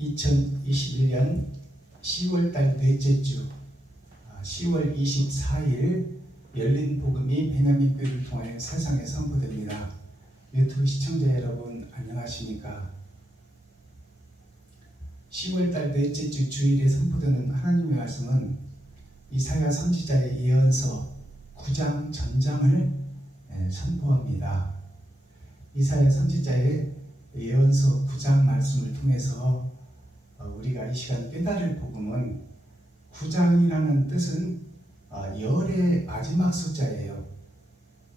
2021년 10월달 넷째 주 10월 24일 열린 복음이 베냐민 교회를 통해 세상에 선포됩니다. 유튜브 시청자 여러분 안녕하십니까? 10월달 넷째 주 주일에 선포되는 하나님의 말씀은 이사야 선지자의 예언서 9장 전장을 선포합니다. 이사야 선지자의 예언서 9장 말씀을 통해서 우리가 이 시간 깨달을 복음은 9장이라는 뜻은 열의 마지막 숫자예요.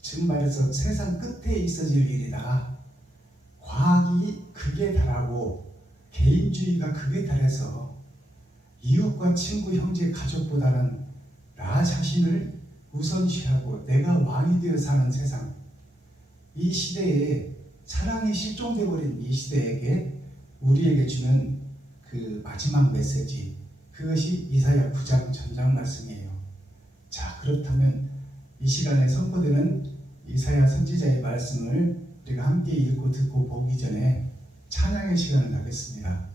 즉 말해서 세상 끝에 있어질 일이다. 과학이 극에 달하고 개인주의가 극에 달해서 이웃과 친구, 형제, 가족보다는 나 자신을 우선시하고 내가 왕이 되어 사는 세상, 이 시대에 사랑이 실종되어버린 이 시대에게 우리에게 주는 그 마지막 메시지, 그것이 이사야 9장 전장 말씀이에요. 자, 그렇다면 이 시간에 선포되는 이사야 선지자의 말씀을 우리가 함께 읽고 듣고 보기 전에 찬양의 시간을 갖겠습니다.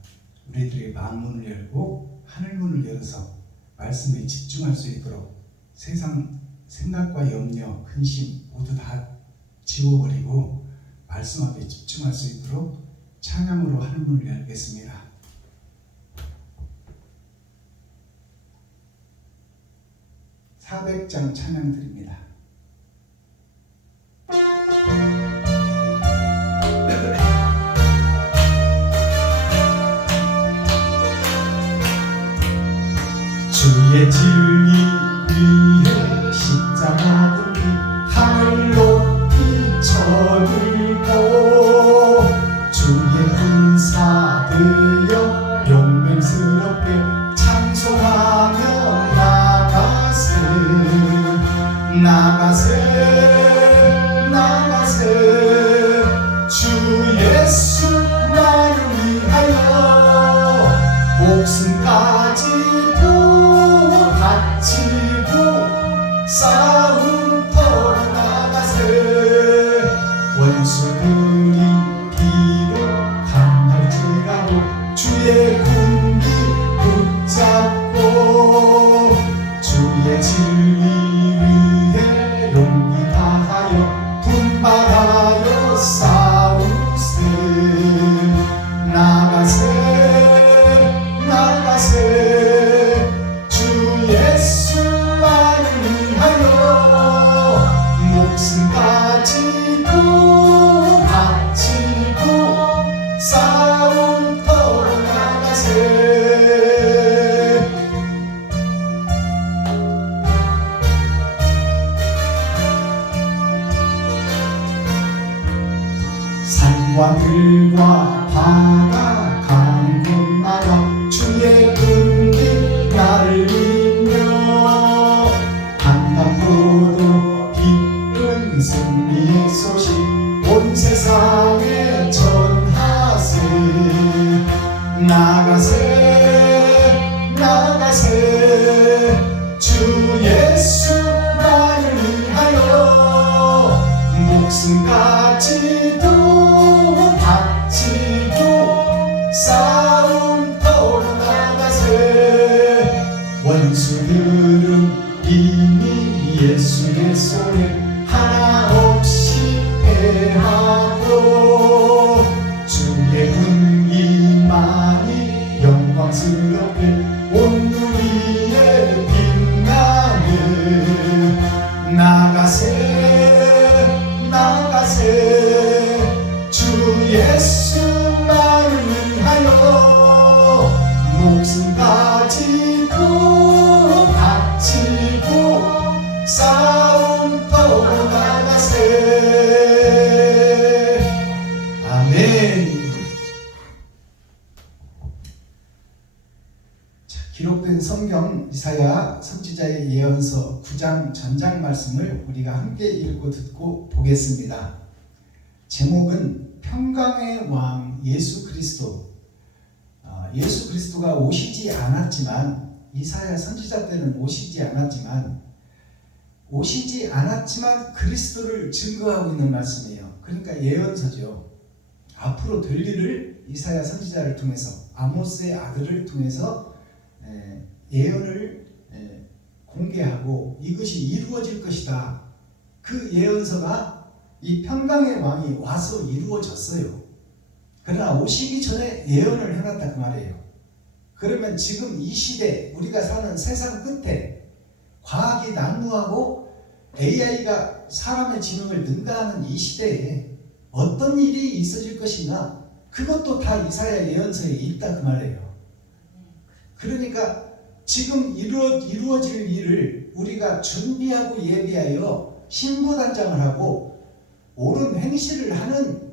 우리들의 마음문을 열고 하늘문을 열어서 말씀에 집중할 수 있도록 세상 생각과 염려, 근심 모두 다 지워버리고 말씀 앞에 집중할 수 있도록 찬양으로 하늘문을 열겠습니다. (400장) 찬양 드립니다. 주의 진리 위에 십자가 들이 하늘 높이 쳐들고 주의 군사되어 용맹스럽게 찬송하며 나가세 주 예수 나를 위하여 목숨까지도 바치고 싸움터로 나가세 원수들이 비록 강할지라도 주의 군기 붙잡고 주의 진리 위해 용기 다하여 분발하여 싸우세 나가세 주 예수 나를 위하여 목숨까지도 바치고 싸움터로 나가세 산과 바다 가는 곳마다 주의 군기 나를 이며 한강포도 기쁜 승리의 소식 온 세상에 전하세 나가세 주 예수 나를 위하여 목숨까지도 바치고 싸움터로 나가세 원수들은 이미 예수의 손에 하나 없이 패하고 주의 군기만이 영광스럽게 온 눈 위에 빛나네 나가세 주 예수 나를 위하여 목숨까지도 바치고 싸움터로 나가세 아멘. 자, 기록된 성경 이사야 선지자의 예언서 9장 전장 말씀을 우리가 함께 읽고 듣고 보겠습니다. 제목은 평강의 왕 예수 그리스도. 예수 그리스도가 오시지 않았지만, 이사야 선지자 때는 오시지 않았지만 그리스도를 증거하고 있는 말씀이에요. 그러니까 예언서죠. 앞으로 될 일을 이사야 선지자를 통해서, 아모스의 아들을 통해서 예언을 공개하고 이것이 이루어질 것이다. 그 예언서가 이 평강의 왕이 와서 이루어졌어요. 그러나 오시기 전에 예언을 해놨다 그 말이에요. 그러면 지금 이 시대, 우리가 사는 세상 끝에 과학이 난무하고 AI가 사람의 지능을 능가하는 이 시대에 어떤 일이 있어질 것인가, 그것도 다 이사야 예언서에 있다 그 말이에요. 그러니까 지금 이루어질 일을 우리가 준비하고 예비하여 신부단장을 하고 옳은 행실을 하는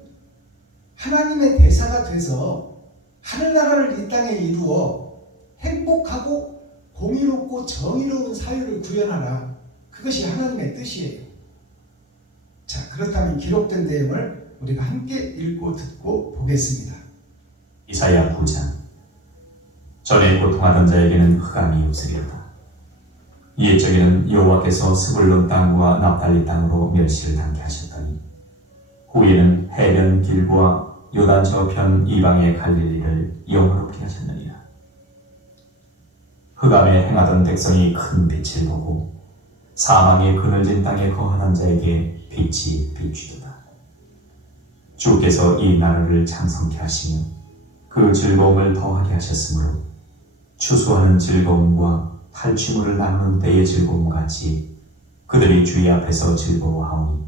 하나님의 대사가 돼서 하늘나라를 이 땅에 이루어 행복하고 공의롭고 정의로운 사회를 구현하라. 그것이 하나님의 뜻이에요. 자, 그렇다면 기록된 내용을 우리가 함께 읽고 듣고 보겠습니다. 이사야 9장. 전에 고통하던 자에게는 흑암이 없으리로다. 이에 저기는 여호와께서 스불론 땅과 납달리 땅으로 멸시를 당케 하셨더니 후에는 해변 길과 요단 저편 이방의 갈릴리를 영화롭게 하셨느니라. 흑암에 행하던 백성이 큰 빛을 보고 사망의 그늘진 땅에 거하던 자에게 빛이 비추도다. 주께서 이 나라를 창성케 하시며 그 즐거움을 더하게 하셨으므로 추수하는 즐거움과 탈취물을 나누는 때의 즐거움 같이 그들이 주의 앞에서 즐거워하오니,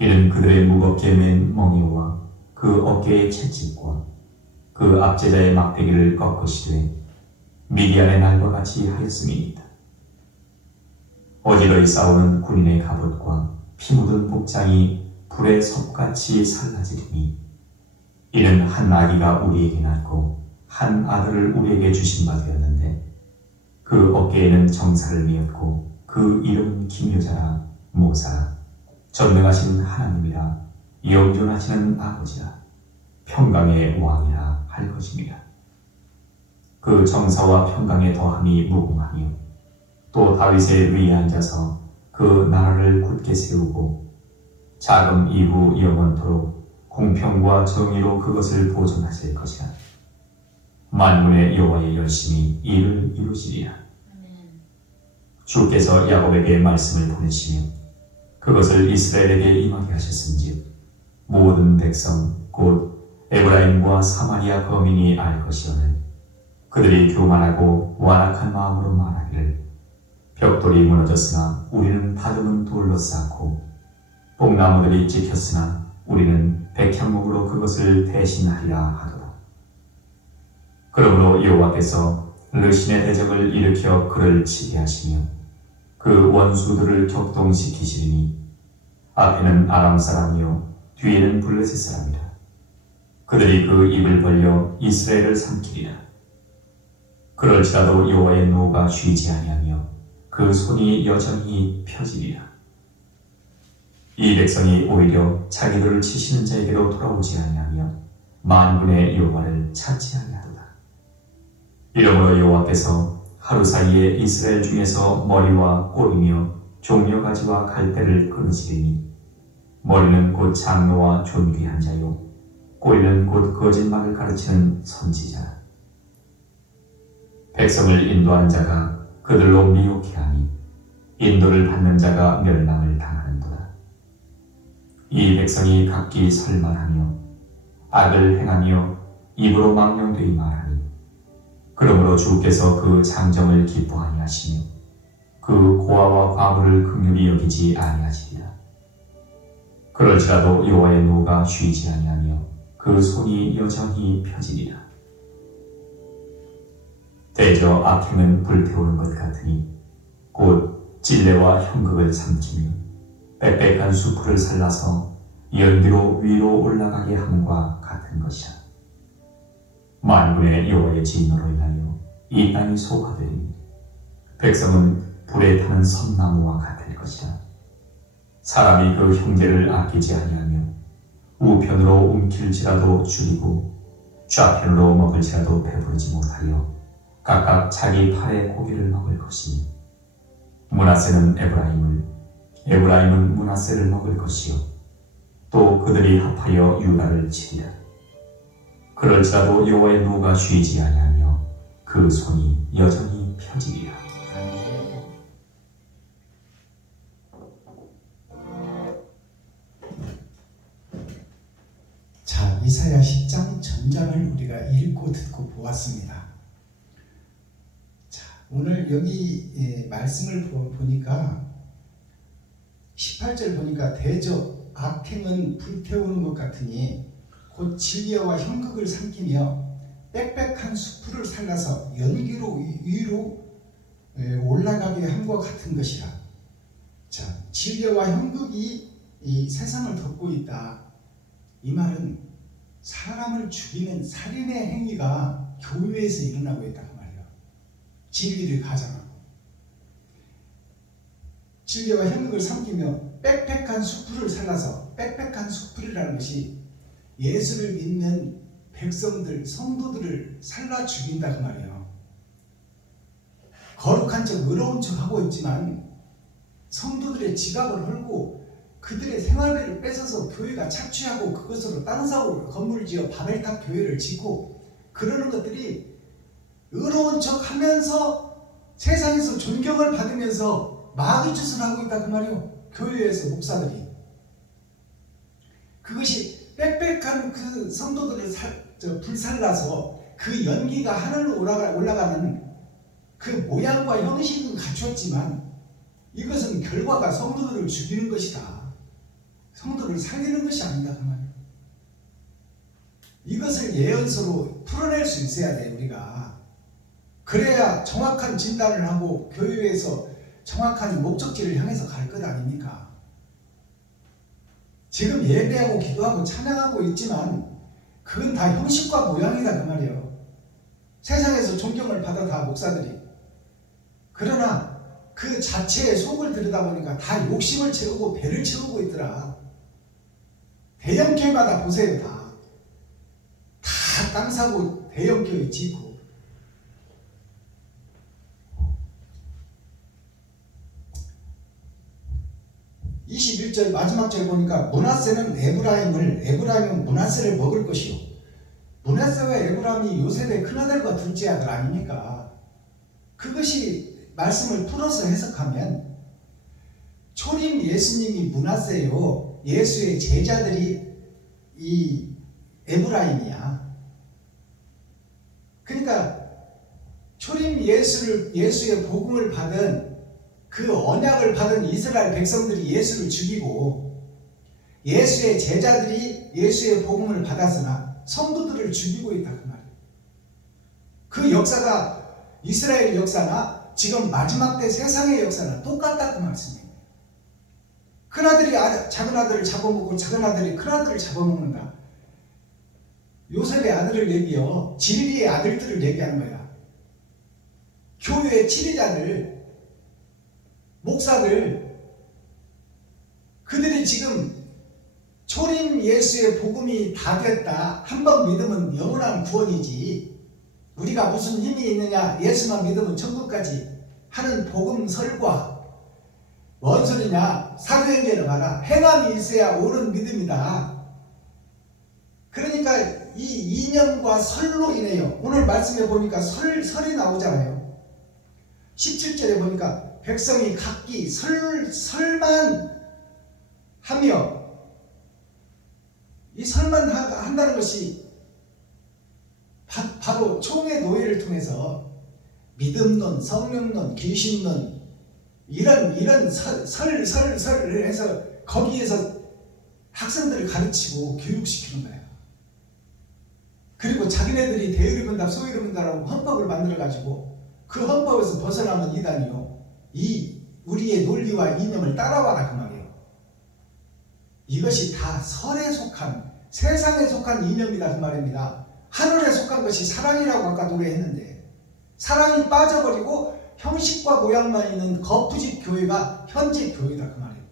이는 그들의 무겁게 맨 멍에와 그 어깨의 채찍과 그 압제자의 막대기를 꺾으시되 미디안의 날과 같이 하였음이니이다. 어지러이 싸우는 군인의 갑옷과 피 묻은 복장이 불의 섭같이 살라지리니, 이는 한 아기가 우리에게 낳고 한 아들을 우리에게 주신 바 되었는데 그 어깨에는 정사를 메었고 그 이름은 기묘자라 모사라 전능하신 하나님이라 영존하시는 아버지라 평강의 왕이라 할 것입니다. 그 정사와 평강의 더함이 무궁하며 또 다윗의 위에 앉아서 그 나라를 굳게 세우고 자금 이후 영원토록 공평과 정의로 그것을 보존하실 것이라. 만군의 여호와의 열심히 이를 이루시리라. 주께서 야곱에게 말씀을 보내시며 그것을 이스라엘에게 임하게 하셨은즉 모든 백성 곧 에브라임과 사마리아 거민이 알 것이오늘 그들이 교만하고 완악한 마음으로 말하기를 벽돌이 무너졌으나 우리는 다듬은 돌로 쌓고 뽕나무들이 찍혔으나 우리는 백향목으로 그것을 대신하리라 하도다. 그러므로 여호와께서 르신의 대적을 일으켜 그를 치게 하시며 그 원수들을 격동시키시리니 앞에는 아람 사람이요 뒤에는 블레셋 사람이라. 그들이 그 입을 벌려 이스라엘을 삼키리라. 그럴지라도 여호와의 노가 쉬지 아니하며 그 손이 여전히 펴지리라. 이 백성이 오히려 자기들을 치시는 자에게로 돌아오지 아니하며 만군의 여호와를 찾지 아니하도다. 이러므로 여호와께서 하루 사이에 이스라엘 중에서 머리와 꼬리며 종려가지와 갈대를 끊으시리니, 머리는 곧 장로와 존귀한 자요 꼬리는 곧 거짓말을 가르치는 선지자라. 백성을 인도하는 자가 그들로 미혹해 하니 인도를 받는 자가 멸망을 당하는도다. 이 백성이 각기 설만하며 악을 행하며 입으로 망령되이 말하니, 그러므로 주께서 그 장정을 기뻐하니 하시며 그 고아와 과부를 긍휼히 여기지 아니하시리라. 그럴지라도 여호와의 노가 쉬지 아니하며 그 손이 여전히 펴지리라. 대저 악행은 불태우는 것 같으니 곧 찔레와 형극을 삼키며 빽빽한 수풀을 살라서 연기로 위로 올라가게 함과 같은 것이라. 만군의 여호와의 진노로 인하여 이 땅이 소화되리니 백성은 불에 타는 섬나무와 같을 것이라. 사람이 그 형제를 아끼지 아니하며 우편으로 움킬지라도 줄이고 좌편으로 먹을지라도 배부르지 못하여 각각 자기 팔의 고기를 먹을 것이니, 므낫세는 에브라임을, 에브라임은 므낫세를 먹을 것이요 또 그들이 합하여 유다를 치리라. 그럴지라도 여호와의 노가 쉬지 아니하며 그 손이 여전히 펴지리라. 자, 이사야 10장 전장을 우리가 읽고 듣고 보았습니다. 자, 오늘 여기 말씀을 보니까 18절 보니까 대적 악행은 불태우는 것 같으니 곧 진리와 형극을 삼키며 빽빽한 수풀을 살라서 연기로 위로 올라가게 함과 같은 것이라. 자, 진리와 형극이 이 세상을 덮고 있다. 이 말은 사람을 죽이는 살인의 행위가 교회에서 일어나고 있다고 말이에요. 진리를 가장하고 진리와 형극을 삼키며 빽빽한 수풀을 살라서, 빽빽한 수풀이라는 것이 예수를 믿는 백성들, 성도들을 살라 죽인다 그 말이에요. 거룩한 척, 의로운 척 하고 있지만 성도들의 지갑을 헐고 그들의 생활비를 뺏어서 교회가 착취하고 그것으로 땅 사고 건물 지어 바벨탑 교회를 짓고 그러는 것들이 의로운 척 하면서 세상에서 존경을 받으면서 마귀 짓을 하고 있다 그 말이에요. 교회에서 목사들이. 그것이 빽빽한 그 성도들을 불살라서 그 연기가 하늘로 올라가는 그 모양과 형식은 갖췄지만 이것은 결과가 성도들을 죽이는 것이다. 성도를 살리는 것이 아니다 그 말이에요. 이것을 예언서로 풀어낼 수 있어야 돼 우리가. 그래야 정확한 진단을 하고 교회에서 정확한 목적지를 향해서 갈 것 아닙니까? 지금 예배하고 기도하고 찬양하고 있지만 그건 다 형식과 모양이다 그 말이에요. 세상에서 존경을 받아 다 목사들이. 그러나 그 자체의 속을 들여다보니까 다 욕심을 채우고 배를 채우고 있더라. 대형교회마다 보세요. 다 땅 사고 대형교회 짓고. (21절) 마지막 절 보니까 므낫세는 에브라임은 므낫세를 먹을 것이요. 므낫세와 에브라임이 요셉의 큰아들과 둘째 아들 아닙니까? 그것이 말씀을 풀어서 해석하면 초림 예수님이 므낫세요, 예수의 제자들이 이 에브라임이야. 그러니까 초림 예수의 복음을 받은 그 언약을 받은 이스라엘 백성들이 예수를 죽이고 예수의 제자들이 예수의 복음을 받았으나 성도들을 죽이고 있다 그 말이에요. 그 역사가 이스라엘 역사나 지금 마지막 때 세상의 역사나 똑같다 그 말씀이에요. 큰아들이 작은 아들을 잡아먹고 작은 아들이 큰아들을 잡아먹는다. 요셉의 아들을 얘기해요. 진리의 아들들을 얘기하는 거야. 교회의 지리자들, 목사들, 그들이 지금 초림 예수의 복음이 다 됐다. 한 번 믿으면 영원한 구원이지. 우리가 무슨 힘이 있느냐. 예수만 믿으면 천국까지 하는 복음설과 뭔 소리냐. 사도행전을 봐라. 행함이 있어야 옳은 믿음이다. 그러니까 이 이념과 설로 인해요. 오늘 말씀해 보니까 설이 나오잖아요. 17절에 보니까 백성이 각기 설만 하며, 이 설만 한다는 것이 바로 총의 노예를 통해서 믿음론, 성령론, 귀신론 이런 설을 해서 거기에서 학생들을 가르치고 교육시키는 거예요. 그리고 자기네들이 대의름은답 소의름은답라고 헌법을 만들어가지고 그 헌법에서 벗어나면 이단이요. 이 우리의 논리와 이념을 따라와라 그 말이에요. 이것이 다 설에 속한, 세상에 속한 이념이다 그 말입니다. 하늘에 속한 것이 사랑이라고 아까 노래했는데, 사랑이 빠져버리고 형식과 모양만 있는 거푸집 교회가 현재 교회다 그 말이에요.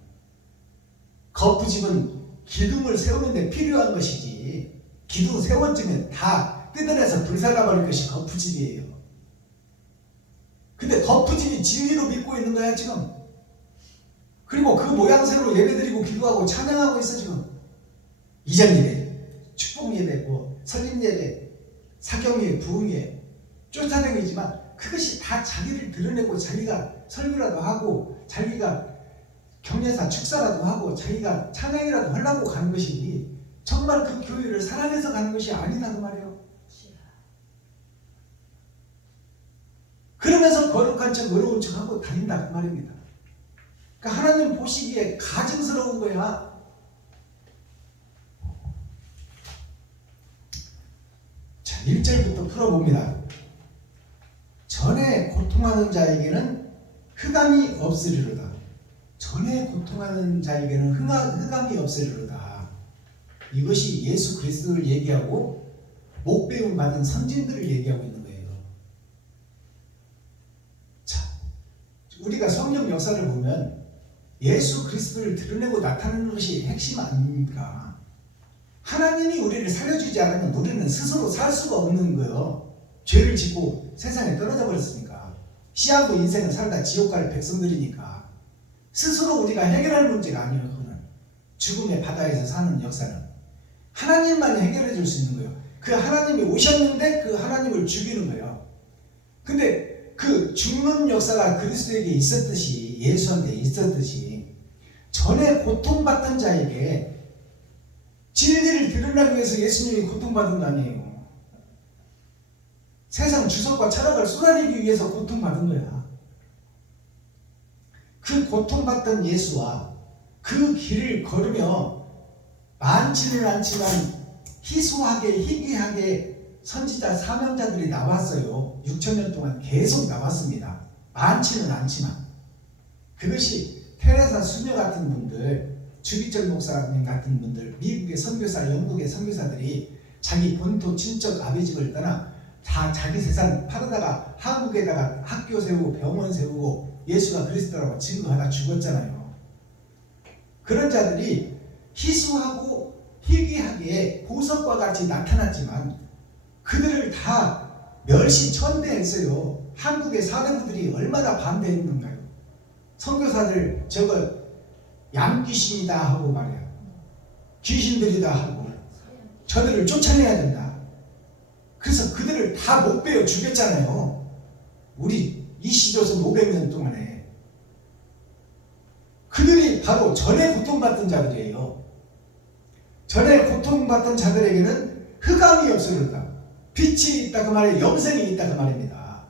거푸집은 기둥을 세우는데 필요한 것이지, 기둥 세워지면 다 뜯어내서 불살라버릴 것이 거푸집이에요. 근데 거푸집이 진리로 믿고 있는 거야 지금. 그리고 그 모양새로 예배드리고 기도하고 찬양하고 있어 지금. 이전 예배, 축복 예배, 설립 예배, 사경에 부흥에 쫓아다니지만 그것이 다 자기를 드러내고 자기가 설교라도 하고 자기가 격려사 축사라도 하고 자기가 찬양이라도 하려고 가는 것이 정말 그 교회를 사랑해서 가는 것이 아니다 그 말이에요. 그러면서 거룩한 척 어려운 척 하고 다닌다 그 말입니다. 그러니까 하나님 보시기에 가증스러운 거야. 자, 1절부터 풀어봅니다. 전에 고통하는 자에게는 흑암이 없으리로다. 전에 고통하는 자에게는 흑암이 없으리로다. 이것이 예수 그리스도를 얘기하고 목배움 받은 선진들을 얘기하고 있는 거예요. 자, 우리가 성경 역사를 보면 예수 그리스도를 드러내고 나타내는 것이 핵심 아닙니까? 하나님이 우리를 살려주지 않으면 우리는 스스로 살 수가 없는 거예요. 죄를 짓고 세상에 떨어져 버렸으니까. 씨앗도 인생을 살다 지옥 갈 백성들이니까 스스로 우리가 해결할 문제가 아니에요. 그거는 죽음의 바다에서 사는 역사는 하나님만 해결해 줄 수 있는 거예요. 그 하나님이 오셨는데 그 하나님을 죽이는 거예요. 근데 그 죽는 역사가 그리스도에게 있었듯이 예수한테 있었듯이 전에 고통받던 자에게 진리를 드러나기 위해서 예수님이 고통받은 거 아니에요. 세상 주석과 철학을 쏟아내기 위해서 고통받은 거야. 그 고통받던 예수와 그 길을 걸으며 많지는 않지만 희소하게 희귀하게 선지자 사명자들이 나왔어요. 6,000년 동안 계속 나왔습니다. 많지는 않지만 그것이 테레사 수녀 같은 분들, 주기철 목사님 같은 분들, 미국의 선교사, 영국의 선교사들이 자기 본토 친척 아버지를 떠나 다 자기 재산 팔아다가 한국에다가 학교 세우고 병원 세우고 예수가 그리스도라고 증거하다 죽었잖아요. 그런 자들이 희소하고 희귀하게 보석과 같이 나타났지만 그들을 다 멸시천대했어요. 한국의 사대부들이 얼마나 반대했는가요? 선교사들 저거 양귀신이다 하고 말이야. 귀신들이다 하고 저들을 쫓아내야 된다. 그래서 그들을 다 못 베어 죽였잖아요. 우리 이시조선 500년 동안에. 그들이 바로 전에 고통받던 자들이에요. 전에 고통받던 자들에게는 흑암이 없으리로다. 빛이 있다 그 말이에요. 영생이 있다 그 말입니다.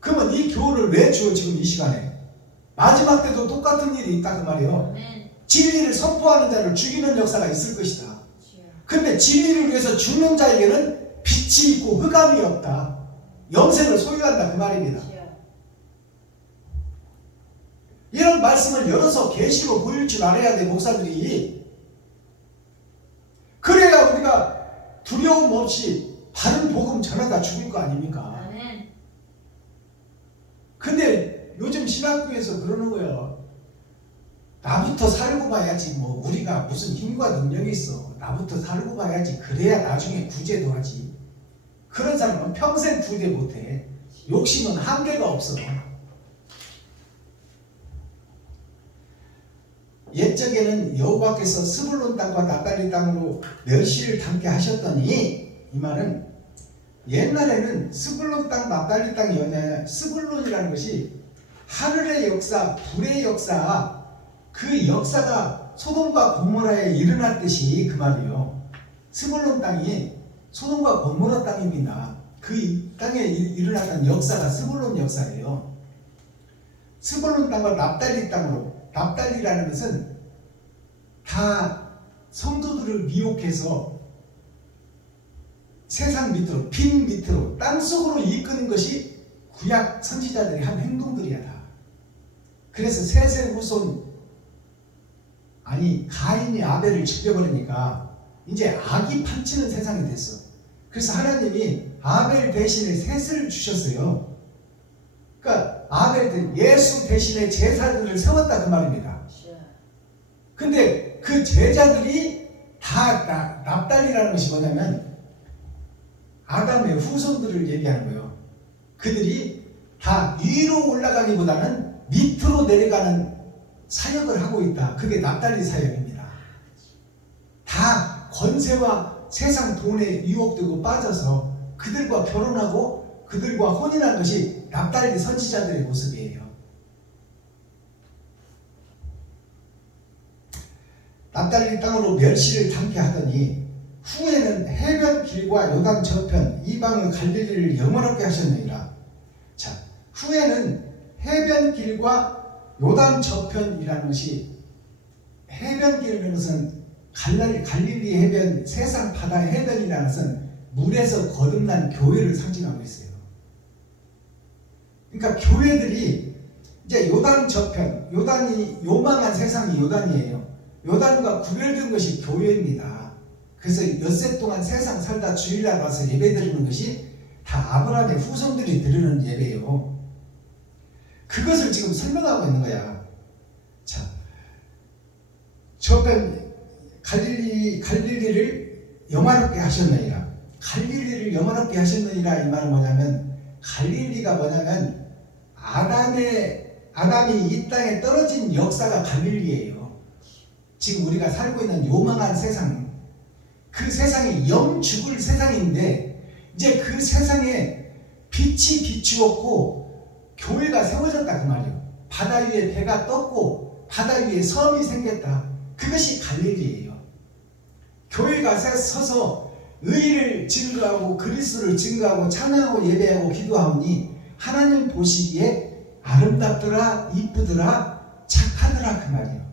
그러면 이 교훈을 왜 주어 지금 이 시간에? 마지막 때도 똑같은 일이 있다 그 말이에요. 진리를 선포하는 자를 죽이는 역사가 있을 것이다. 그런데 진리를 위해서 죽는 자에게는 빛이 있고 흑암이 없다. 영생을 소유한다 그 말입니다. 이런 말씀을 열어서 계시로 보일 줄 알아야 돼 목사들이. 그래야 우리가 두려움 없이 바른 복음 전하다 죽을 거 아닙니까? 근데 요즘 신학교에서 그러는 거예요. 나부터 살고 봐야지 뭐 우리가 무슨 힘과 능력이 있어. 나부터 살고 봐야지 그래야 나중에 구제도 하지. 그런 사람은 평생 구제 못해. 욕심은 한계가 없어. 옛적에는 여호와께서 스불론 땅과 납달리 땅으로 멸시를 당케 하셨더니 이 말은 옛날에는 스불론 땅 납달리 땅이었냐. 스불론이라는 것이 하늘의 역사, 불의 역사, 그 역사가 소돔과 고모라에 일어났듯이 그 말이에요. 스불론 땅이 소돔과 고모라 땅입니다. 그 땅에 일어났던 역사가 스불론 역사예요. 스불론 땅과 납달리 땅으로. 납달리라는 것은 다 성도들을 미혹해서 세상 밑으로, 빈 밑으로, 땅속으로 이끄는 것이 구약 선지자들이 한 행동들이야 다. 그래서 셋의 후손, 아니 가인이 아벨을 죽여버리니까 이제 악이 판치는 세상이 됐어. 그래서 하나님이 아벨 대신에 셋을 주셨어요. 그러니까 아벨 예수 대신에 제사들을 세웠다 그 말입니다. 근데 그 제자들이 다 납달리라는 것이 뭐냐면 아담의 후손들을 얘기하는 거예요. 그들이 다 위로 올라가기보다는 밑으로 내려가는 사역을 하고 있다. 그게 납달리 사역입니다. 다 권세와 세상 돈에 유혹되고 빠져서 그들과 결혼하고 그들과 혼인한 것이 납달리 선지자들의 모습이에요. 납달리 땅으로 멸시를 당케 하더니 후에는 해변 길과 요단 저편 이방의 갈릴리를 영원롭게 하셨느니라. 자, 후에는 해변 길과 요단 저편이라는 것이, 해변 길이라는 것은 갈릴리 해변, 세상 바다의 해변이라는 것은 물에서 거듭난 교회를 상징하고 있어요. 그러니까 교회들이 이제 요단 저편, 요단이 요망한 세상이 요단이에요. 요단과 구별된 것이 교회입니다. 그래서 엿새 동안 세상 살다 주일날 와서 예배드리는 것이 다 아브라함의 후손들이 드리는 예배예요. 그것을 지금 설명하고 있는 거야. 자, 저편 갈릴리를 영화롭게 하셨느니라. 갈릴리를 영화롭게 하셨느니라 이 말은 뭐냐면, 갈릴리가 뭐냐면 아담이 이 땅에 떨어진 역사가 갈릴리예요. 지금 우리가 살고 있는 요망한 세상, 그 세상이 영 죽을 세상인데 이제 그 세상에 빛이 비추었고 교회가 세워졌다 그 말이에요. 바다 위에 배가 떴고 바다 위에 섬이 생겼다. 그것이 갈릴리예요. 교회가 서서 의를 증거하고 그리스도를 증거하고 찬양하고 예배하고 기도하오니 하나님 보시기에 아름답더라, 이쁘더라, 착하더라 그 말이에요.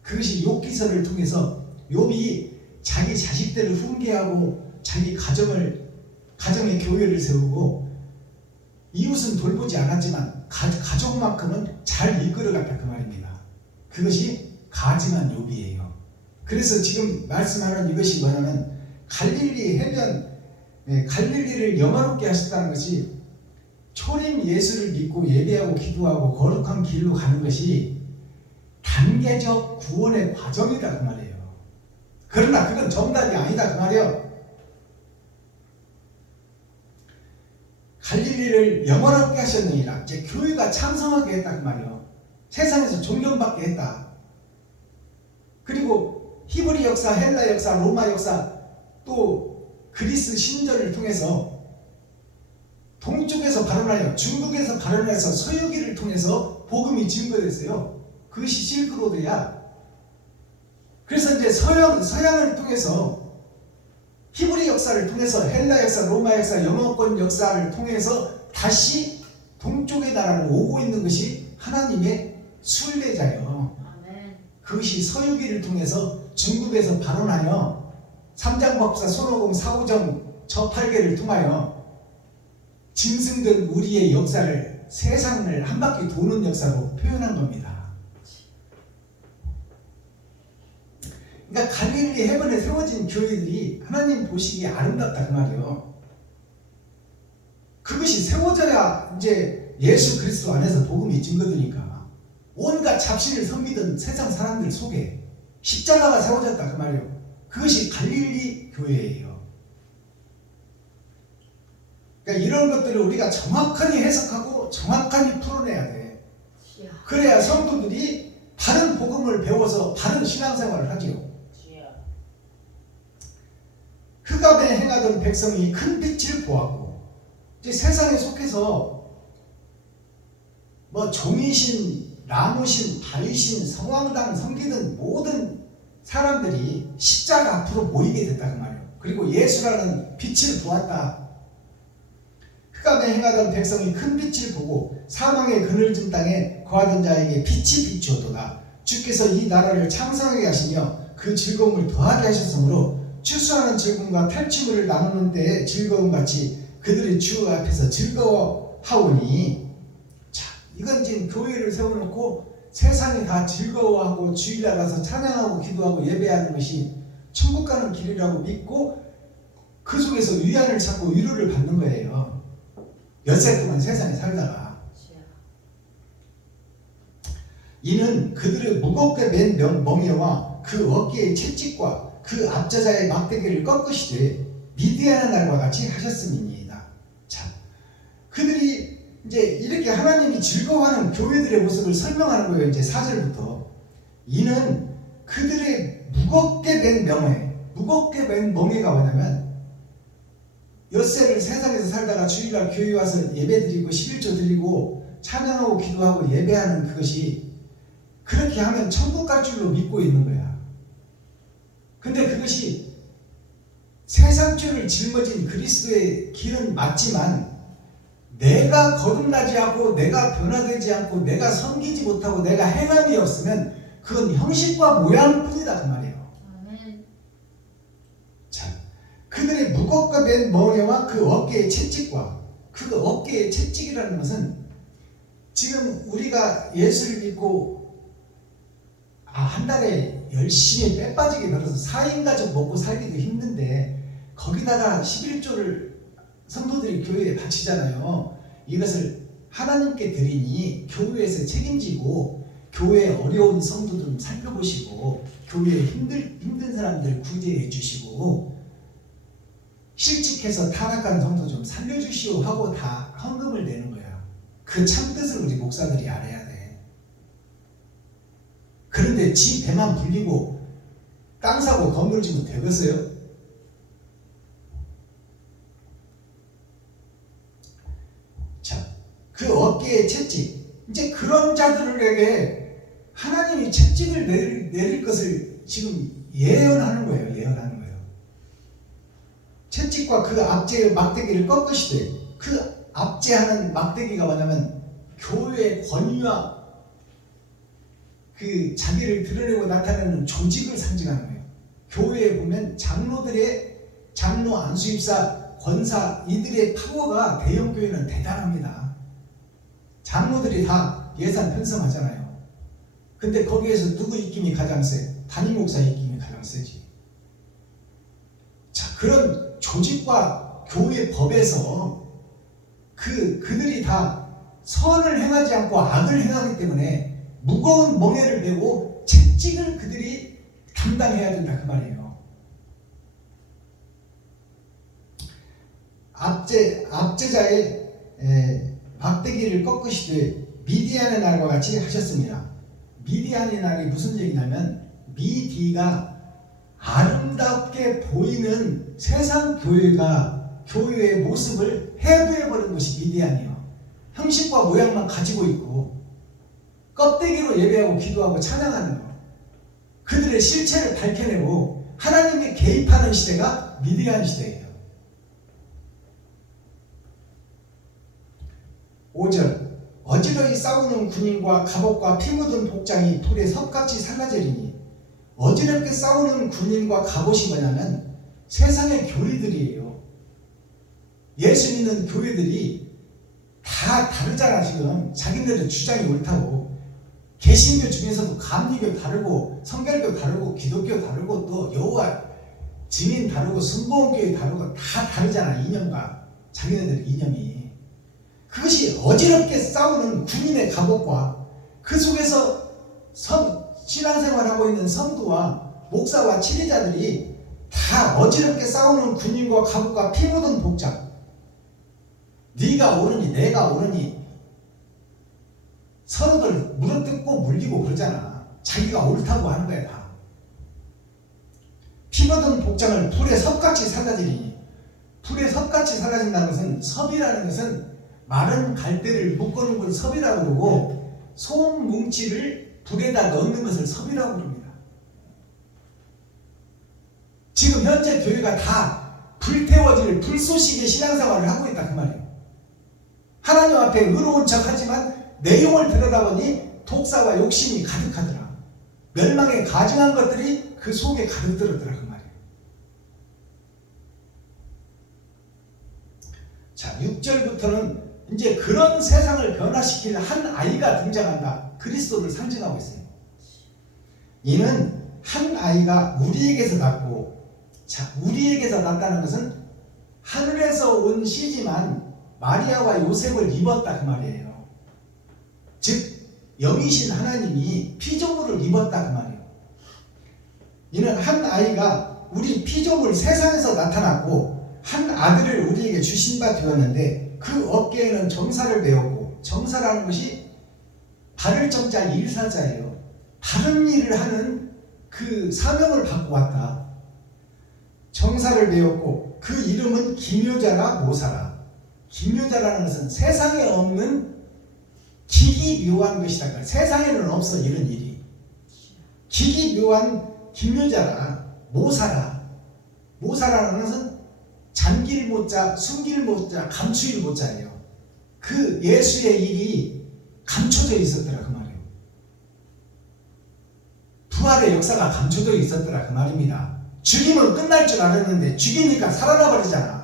그것이 욥기서를 통해서 욥이 자기 자식들을 훈계하고 자기 가정의 교회를 세우고 이웃은 돌보지 않았지만 가족만큼은 잘 이끌어갔다 그 말입니다. 그것이 가증한 욥이에요. 그래서 지금 말씀하는 이것이 뭐냐면 갈릴리 해변, 갈릴리를 영화롭게 하셨다는 것이 초림 예수를 믿고 예배하고 기도하고 거룩한 길로 가는 것이 단계적 구원의 과정이다 그 말이에요. 그러나 그건 정답이 아니다 그 말이에요. 갈릴리를 영원롭게 하셨느니라. 이제 교회가 창성하게 했다 그 말이에요. 세상에서 존경받게 했다. 그리고 히브리 역사, 헬라 역사, 로마 역사, 또 그리스 신전을 통해서 동쪽에서 발원하여 중국에서 발원해서 서유기를 통해서 복음이 증거됐어요. 그것이 실크로드야. 그래서 이제 서양을 통해서 히브리 역사를 통해서 헬라 역사, 로마 역사, 영어권 역사를 통해서 다시 동쪽의 나라로 오고 있는 것이 하나님의 순례자예요. 그것이 서유기를 통해서 중국에서 발원하여 삼장법사, 손오공, 사오정 저 8개를 통하여 짐승된 우리의 역사를, 세상을 한 바퀴 도는 역사로 표현한 겁니다. 그러니까 갈릴리 해변에 세워진 교회들이 하나님 보시기에 아름답다 그 말이에요. 그것이 세워져야 이제 예수 그리스도 안에서 복음이 증거되니까 온갖 잡신을 섬기던 세상 사람들 속에 십자가가 세워졌다 그 말이에요. 그것이 갈릴리 교회예요. 그러니까 이런 것들을 우리가 정확하게 해석하고 정확하게 풀어내야 돼. 그래야 성도들이 바른 복음을 배워서 바른 신앙생활을 하지요. 흑암에 행하던 백성이 큰 빛을 보았고, 이제 세상에 속해서 뭐 종이신, 나무신, 다윗신, 성왕당 섬기던 모든 사람들이 십자가 앞으로 모이게 됐다 그 말이에요. 그리고 예수라는 빛을 보았다. 흑암에 행하던 백성이 큰 빛을 보고 사망의 그늘진 땅에 거하던 자에게 빛이 비추어도다. 주께서 이 나라를 창성하게 하시며 그 즐거움을 더하게 하셨으므로 추수하는 즐거움과 탈취물을 나누는 때의 즐거움같이 그들의 주 앞에서 즐거워하오니. 자, 이건 지금 교회를 세워놓고 세상이 다 즐거워하고 주일날 가서 찬양하고 기도하고 예배하는 것이 천국 가는 길이라고 믿고 그 속에서 위안을 찾고 위로를 받는 거예요. 엿새 동안 세상에 살다가. 이는 그들의 무겁게 맨 멍에와 그 어깨의 채찍과 그 앞저자의 막대기를 꺾으시되 미디안의 날과 같이 하셨음이니이다. 자, 그들이 이제 이렇게 하나님이 즐거워하는 교회들의 모습을 설명하는 거예요. 이제 4절부터 이는 그들의 무겁게 된 명예, 무겁게 맨 멍에가 뭐냐면 엿새를 세상에서 살다가 주일날 교회 와서 예배드리고 11조 드리고 찬양하고 기도하고 예배하는 그것이 그렇게 하면 천국 갈 줄로 믿고 있는 거야. 근데 그것이 세상죄를 짊어진 그리스도의 길은 맞지만 내가 거듭나지 않고 내가 변화되지 않고 내가 섬기지 못하고 내가 행함이 없으면 그건 형식과 모양뿐이다 그 말이에요. 자, 그들의 무겁게 된 멍에와 그 어깨의 채찍과 그 어깨의 채찍이라는 것은 지금 우리가 예수를 믿고 한 달에 열심히 빼빠지게 벌어서 4인 가족 먹고 살기도 힘든데 거기다가 11조를 성도들이 교회에 바치잖아요. 이것을 하나님께 드리니 교회에서 책임지고 교회에 어려운 성도들 좀 살펴보시고 교회에 힘든 사람들 구제해 주시고 실직해서 타락한 성도 좀 살려주시오 하고 다 헌금을 내는 거야. 그 참뜻을 우리 목사들이 알아야 돼. 그런데 지 배만 불리고 땅 사고 건물 지면 되겠어요? 자, 그 어깨의 채찍, 이제 그런 자들에게 하나님이 채찍을 내릴 것을 지금 예언하는 거예요. 예언하는 거예요. 채찍과 그 압제의 막대기를 꺾으시되, 그 압제하는 막대기가 뭐냐면 교회의 권위와 그 자기를 드러내고 나타내는 조직을 상징하는 거예요. 교회에 보면 장로들의 장로 안수입사 권사 이들의 파워가 대형교회는 대단합니다. 장로들이 다 예산 편성하잖아요. 근데 거기에서 누구 입김이 가장 세? 담임 목사 입김이 가장 세지. 자, 그런 조직과 교회 법에서 그들이 다 선을 행하지 않고 악을 행하기 때문에 무거운 멍에를 메고 채찍을 그들이 담당해야 된다 그 말이에요. 압제자의 막대기를 꺾으시되 미디안의 날과 같이 하셨습니다. 미디안의 날이 무슨 얘기냐면 미디가 아름답게 보이는 세상 교회의 모습을 해부해버린 것이 미디안이에요. 형식과 모양만 가지고 있고 껍데기로 예배하고 기도하고 찬양하는 것. 그들의 실체를 밝혀내고 하나님이 개입하는 시대가 미디안 시대예요. 5절 어지러이 싸우는 군인과 갑옷과 피 묻은 복장이 불에 섭같이 살라지리니 어지럽게 싸우는 군인과 갑옷이 뭐냐면 세상의 교리들이에요. 예수 믿는 교회들이 다 다르잖아. 지금 자기들의 주장이 옳다고. 개신교 중에서도 감리교 다르고 성결교 다르고 기독교 다르고 또 여호와 증인 다르고 순복음교회 다르고 다 다르잖아. 이념과 자기네들의 이념이. 그것이 어지럽게 싸우는 군인의 갑옷과 그 속에서 신앙생활하고 있는 성도와 목사와 치리자들이 다 어지럽게 싸우는 군인과 갑옷과 피 묻은 복장. 네가 옳으니 내가 옳으니 서로들 물어뜯고 물리고 그러잖아. 자기가 옳다고 하는 거야 다. 피 묻은 복장을 불에 섭같이 살라지니 불에 섭같이 살라진다는 것은 섭이라는 것은 마른 갈대를 묶어놓은 걸 섭이라고 그러고 솜 뭉치를 불에다 넣는 것을 섭이라고 그럽니다. 지금 현재 교회가 다 불태워질 불쏘시개 신앙생활을 하고 있다 그 말이에요. 하나님 앞에 의로운 척 하지만 내용을 들여다보니 독사와 욕심이 가득하더라. 멸망에 가증한 것들이 그 속에 가득 들었더라 그 말이에요. 자, 6절부터는 이제 그런 세상을 변화시킬 한 아이가 등장한다. 그리스도를 상징하고 있어요. 이는 한 아이가 우리에게서 낳고, 자, 우리에게서 낳았다는 것은 하늘에서 온 씨지만 마리아와 요셉을 입었다 그 말이에요. 즉 영이신 하나님이 피조물을 입었다 그 말이에요. 이는 한 아이가 우리 피조물 세상에서 나타났고 한 아들을 우리에게 주신 바 되었는데 그 어깨에는 정사를 메었고, 정사라는 것이 바를 정자 일사자예요. 바른 일을 하는 그 사명을 받고 왔다. 정사를 배웠고 그 이름은 기묘자라 모사라. 기묘자라는 것은 세상에 없는 기기묘한 것이다. 그러니까 세상에는 없어 이런 일이. 기기묘한 기묘자라 모사라. 모사라는 것은 잠길 모자, 숨길 모자, 감추일 모자예요. 그 예수의 일이 감춰져 있었더라 그 말이에요. 부활의 역사가 감춰져 있었더라 그 말입니다. 죽이면 끝날 줄 알았는데 죽이니까 살아나 버리잖아.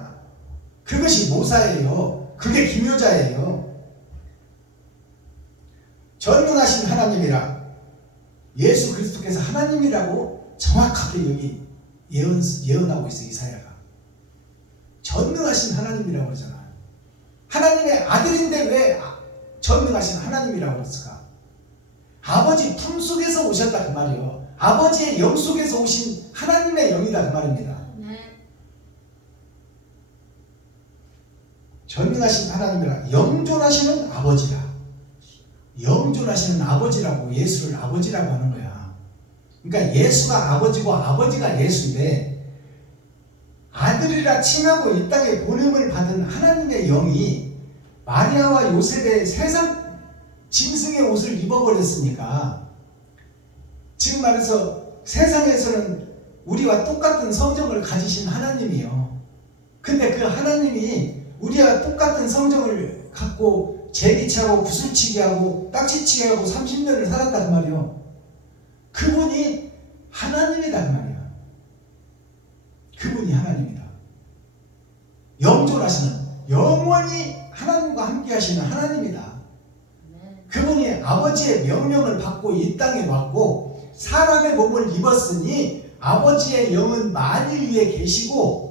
그것이 모사예요. 그게 기묘자예요. 전능하신 하나님이라. 예수 그리스도께서 하나님이라고 정확하게 여기 예언하고 있어요. 이사야가. 전능하신 하나님이라고 그러잖아. 하나님의 아들인데 왜 전능하신 하나님이라고 그랬을까? 아버지 품속에서 오셨다 그 말이요. 아버지의 영 속에서 오신 하나님의 영이다 그 말입니다. 전능하신 하나님이라. 영존하시는 아버지라. 영존하시는 아버지라고 예수를 아버지라고 하는 거야. 그러니까 예수가 아버지고 아버지가 예수인데 아들이라 칭하고 이 땅에 보냄을 받은 하나님의 영이 마리아와 요셉의 세상 짐승의 옷을 입어버렸으니까 지금 말해서 세상에서는 우리와 똑같은 성정을 가지신 하나님이요. 근데 그 하나님이 우리와 똑같은 성정을 갖고 제기차고 구슬치기 하고 딱지치기 하고 30년을 살았단 말이요. 그분이 하나님이란 말이야. 그분이 하나님이다. 영존하시는 영원히 하나님과 함께 하시는 하나님이다. 그분이 아버지의 명령을 받고 이 땅에 왔고 사람의 몸을 입었으니 아버지의 영은 만일 위에 계시고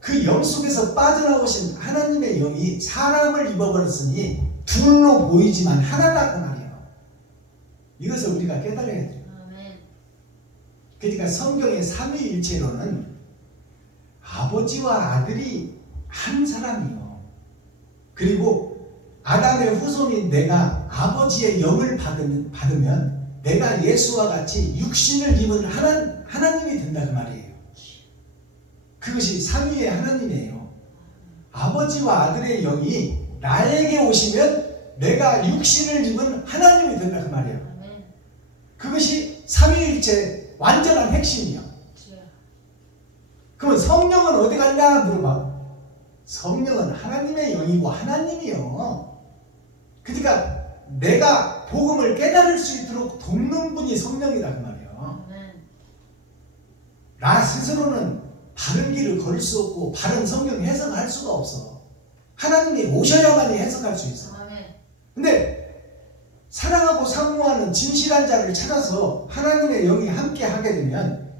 그 영 속에서 빠져나오신 하나님의 영이 사람을 입어버렸으니 둘로 보이지만 하나다 그 말이에요. 이것을 우리가 깨달아야 돼요. 그러니까 성경의 삼위일체로는 아버지와 아들이 한 사람이요. 그리고 아담의 후손인 내가 아버지의 영을 받으면 내가 예수와 같이 육신을 입은 하나님이 된다 그 말이에요. 그것이 삼위의 하나님이에요. 아버지와 아들의 영이 나에게 오시면 내가 육신을 입은 하나님이 된다 그 말이에요. 그것이 삼위일체 완전한 핵심이야. 그러면 성령은 어디 갔냐 물어봐. 성령은 하나님의 영이고 하나님이요. 그러니까 내가 복음을 깨달을 수 있도록 돕는 분이 성령이다 그 말이에요. 나 스스로는 바른 길을 걸을 수 없고 바른 성경 해석할 수가 없어. 하나님이 오셔야만이 해석할 수 있어. 근데 사랑하고 사모하는 진실한 자를 찾아서 하나님의 영이 함께 하게 되면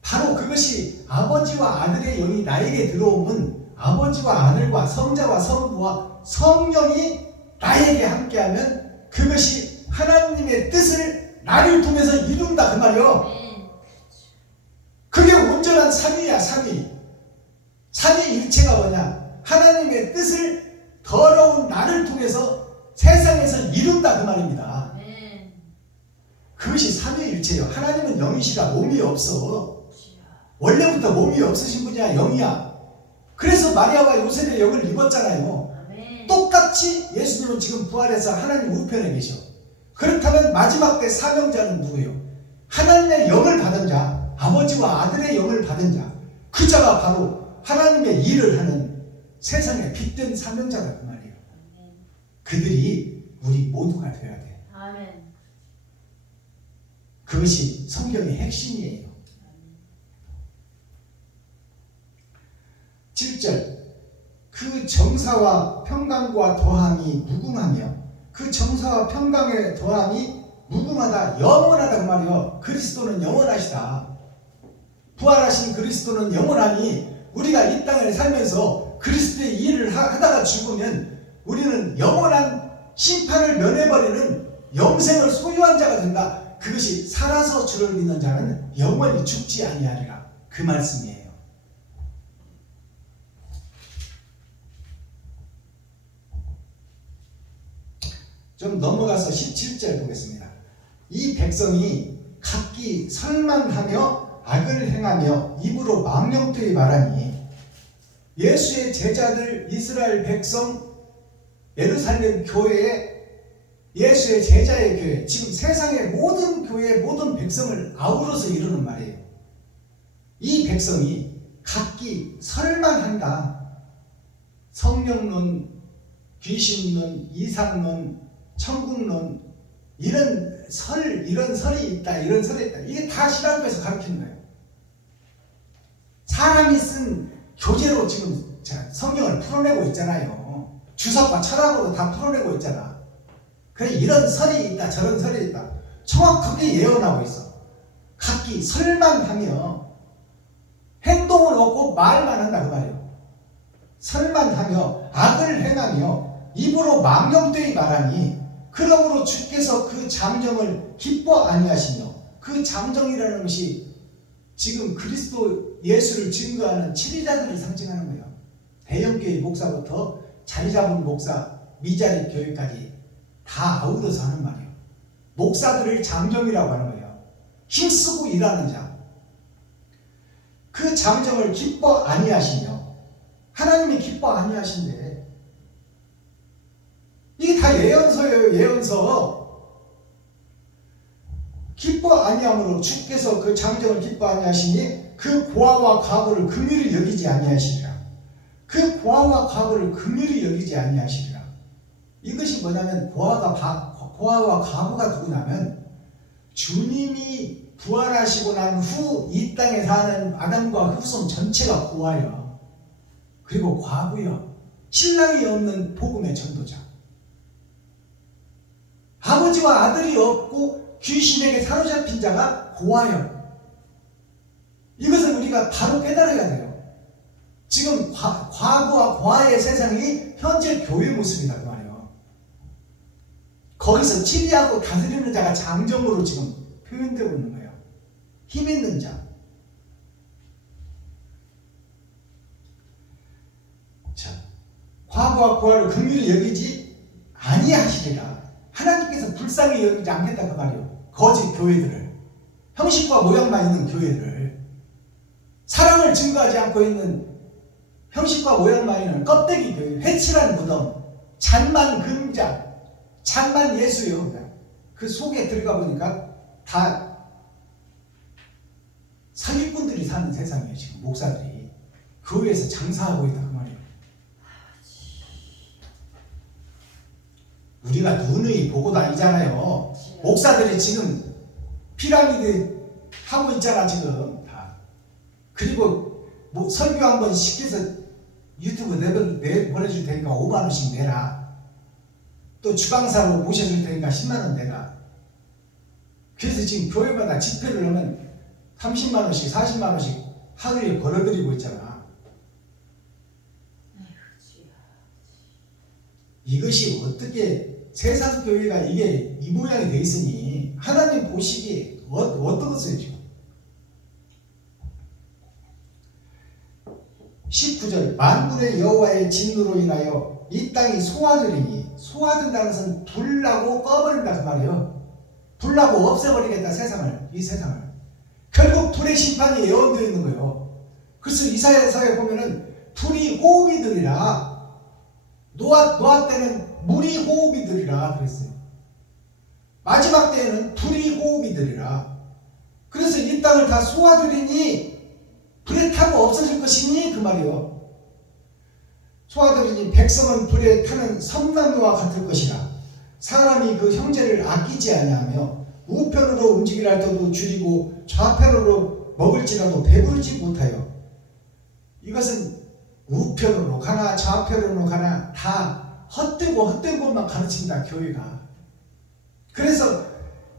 바로 그것이 아버지와 아들의 영이 나에게 들어오면 아버지와 아들과 성자와 성부와 성령이 나에게 함께하면 그것이 하나님의 뜻을 나를 통해서 이룬다 그 말이요. 그게 온전한 삼위야. 삼위일체가 뭐냐? 하나님의 뜻을 더러운 나를 통해서 세상에서 이룬다 그 말입니다. 그것이 삼위일체예요. 하나님은 영이시다. 몸이 없어. 원래부터 몸이 없으신 분이야. 영이야. 그래서 마리아와 요셉의 영을 입었잖아요. 똑같이 예수님은 지금 부활해서 하나님 우편에 계셔. 그렇다면 마지막 때 사명자는 누구예요? 하나님의 영을 받은 자, 아버지와 아들의 영을 받은 자, 그 자가 바로 하나님의 일을 하는 세상의 빛된 사명자다 그 말이에요. 그들이 우리 모두가 되어야 돼. 그것이 성경의 핵심이에요. 7절 그 정사와 평강과 더함이 무궁하며 그 정사와 평강의 더함이 무궁하다 영원하다 그 말이요. 그리스도는 영원하시다. 부활하신 그리스도는 영원하니 우리가 이 땅을 살면서 그리스도의 일을 하다가 죽으면 우리는 영원한 심판을 면해버리는 영생을 소유한 자가 된다. 그것이 살아서 주를 믿는 자는 영원히 죽지 아니하리라. 그 말씀이에요. 좀 넘어가서 17절 보겠습니다. 이 백성이 각기 설만하며 악을 행하며 입으로 망령되이 말하니 예수의 제자들 이스라엘 백성 예루살렘 교회에 예수의 제자의 교회 지금 세상의 모든 교회 모든 백성을 아우러서 이루는 말이에요. 이 백성이 각기 설만 한다. 성령론, 귀신론, 이상론, 천국론 이런 설이 있다. 이런 설이 있다. 이게 다 신학교에서 가르치는 거예요. 사람이 쓴 교재로 지금 성경을 풀어내고 있잖아요. 주석과 철학으로 다 풀어내고 있잖아. 그래 이런 설이 있다. 저런 설이 있다. 정확하게 예언하고 있어. 각기 설만 하며 행동은 없고 말만 한다 그 말이에요. 설만 하며 악을 행하며 입으로 망령되이 말하니 그러므로 주께서 그 잠정을 기뻐 아니하시며 그 잠정이라는 것이 지금 그리스도 예수를 증거하는 치리자들을 상징하는 거예요. 대형교회 목사부터 자리 잡은 목사, 미자리 교회까지 다 아우러서 하는 말이에요. 목사들을 잠정이라고 하는 거예요. 힘쓰고 일하는 자. 그 잠정을 기뻐 아니하시며 하나님이 기뻐 아니하신대. 이게 다 예언서예요. 예언서. 기뻐 아니함으로 주께서 그 잠정을 기뻐 아니하시니 그 고아와 과부를 긍휼히 여기지 아니하시리라. 그 고아와 과부를 긍휼히 여기지 아니하시리라. 이것이 뭐냐면 고아와 과부가 누구냐면 주님이 부활하시고 난 후 이 땅에 사는 아담과 후손 전체가 고아요. 그리고 과부요. 신랑이 없는 복음의 전도자. 아버지와 아들이 없고 귀신에게 사로잡힌 자가 고아요. 이것을 우리가 바로 깨달아야 돼요. 지금 과부와 고아의 세상이 현재 교회 모습이다 그 말이에요. 거기서 치리하고 다스리는 자가 장정으로 지금 표현되고 있는 거예요. 힘 있는 자. 자, 과부와 고아를 긍휼히 여기지 아니하시리라. 하나님께서 불쌍히 여기지 않겠다 그 말이에요. 거짓 교회들을, 형식과 모양만 있는 교회들을, 사랑을 증거하지 않고 있는 형식과 모양만 있는 껍데기 교회, 회칠한 무덤, 잔만 금자, 잔만 예수요. 그 속에 들어가 보니까 다 사기꾼들이 사는 세상이에요. 지금 목사들이 교회에서 장사하고 있다 그 말이에요. 우리가 누누이 보고 다니잖아요. 목사들이 지금 피라미드 하고 있잖아 지금 다. 그리고 뭐 설교 한번 시켜서 유튜브 보내줄 테니까 5만 원씩 내라. 또 주방사로 모셔줄 테니까 10만 원 내라. 그래서 지금 교회마다 집회를 하면 30만 원씩 40만 원씩 하루에 벌어들이고 있잖아. 이것이 어떻게 세상 교회가 이게 이 모양이 돼 있으니 하나님 보시기에 어떠겠어요 지금? 19절 만군의 여호와의 진노로 인하여 이 땅이 소화되리니, 소화된다는 것은 불나고 꺼버린다 그 말이에요. 불나고 없애버리겠다 세상을, 이 세상을. 결국 불의 심판이 예언되어 있는 거예요. 그래서 이사야서에 보면은 불이 호흡이 들이라, 노아 때는 물이 호흡이 들이라 그랬어요. 마지막 때에는 불이 호흡이 들이라. 그래서 이 땅을 다 소화되리니 불에 타고 없어질 것이니 그 말이에요. 소화되리니 백성은 불에 타는 섬나무와 같을 것이라. 사람이 그 형제를 아끼지 아니하며 우편으로 움직이라 할때도 줄이고 좌편으로 먹을지라도 배부르지 못하여. 이것은 우편으로 가나 좌편으로 가나 다 헛되고 헛된 것만 가르친다 교회가. 그래서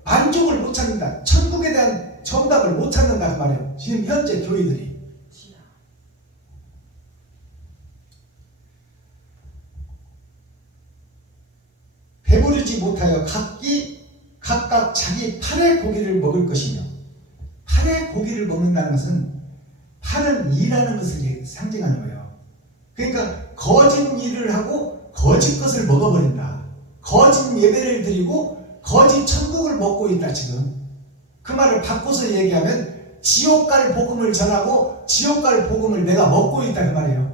만족을 못 찾는다. 천국에 대한 정답을 못 찾는다 그 말이에요. 지금 현재 교회들이. 배부르지 못하여 각각 자기 팔의 고기를 먹을 것이며, 팔의 고기를 먹는다는 것은 팔은 일하는 것을 상징하는 거예요. 그러니까 거짓 일을 하고 거짓 것을 먹어버린다. 거짓 예배를 드리고 거짓 천국을 먹고 있다 지금. 그 말을 바꿔서 얘기하면 지옥 갈 복음을 전하고 지옥 갈 복음을 내가 먹고 있다 그 말이에요.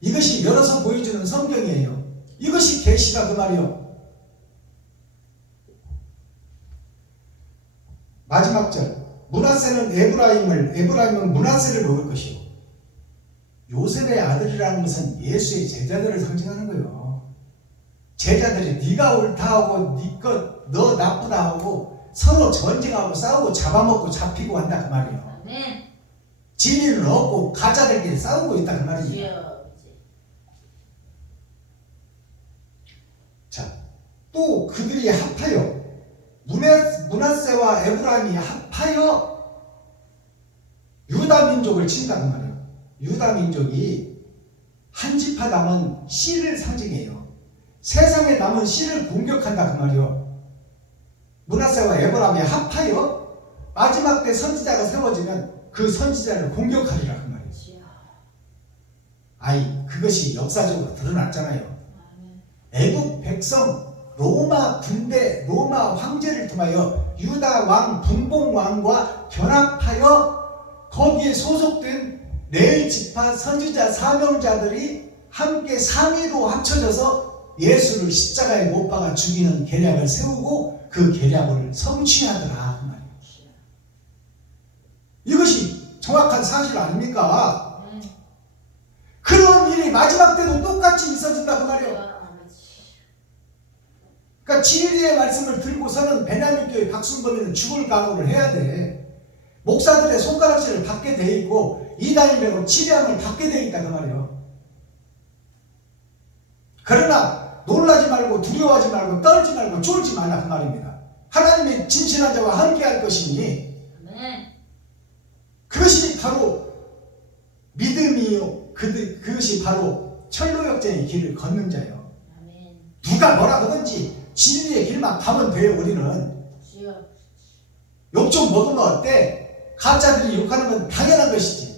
이것이 열어서 보여주는 성경이에요. 이것이 계시다 그 말이에요. 마지막 절, 므낫세는 에브라임은 므낫세를 먹을 것이요. 요셉의 아들이라는 것은 예수의 제자들을 상징하는 거예요. 제자들이 네가 옳다 하고 너 나쁘다 하고 서로 전쟁하고 싸우고 잡아먹고 잡히고 한다 그 말이에요. 아멘. 진리는 없고 가짜들끼리 싸우고 있다 그 말이에요. 자, 또 그들이 합하여 므낫세와 에브라임이 합하여 유다 민족을 친다 그 말이에요. 유다 민족이 한 지파 남은 씨를 상징해요. 세상에 남은 씨를 공격한다 그 말이에요. 므낫세와 에브라임이 합하여 마지막 때 선지자가 세워지면 그 선지자를 공격하리라 그 말이에요. 아이, 그것이 역사적으로 드러났잖아요. 애국 백성, 로마 군대, 로마 황제를 통하여 유다 왕, 분봉 왕과 결합하여 거기에 소속된 레위 지파 선지자 사명자들이 함께 3위로 합쳐져서 예수를 십자가에 못 박아 죽이는 계략을 세우고 그 계략을 성취하더라 그 말이에요. 이것이 정확한 사실 아닙니까? 그런 일이 마지막 때도 똑같이 있어진다 그 말이에요. 그러니까 진리의 말씀을 들고서는 베냐민 교회 박순범이는 죽을 각오를 해야 돼. 목사들의 손가락질을 받게 돼 있고 이단인으로 치료함을 받게 돼 있다 그 말이에요. 그러나 놀라지 말고 두려워하지 말고 떨지 말고 쫄지 말라 그 말입니다. 하나님의 진실한 자와 함께할 것이니 그것이 바로 믿음이요. 그것이 바로 천로역전의 길을 걷는 자요. 누가 뭐라 그런지 진리의 길만 가면 돼요. 우리는 욕 좀 먹으면 어때? 가짜들이 욕하는 건 당연한 것이지.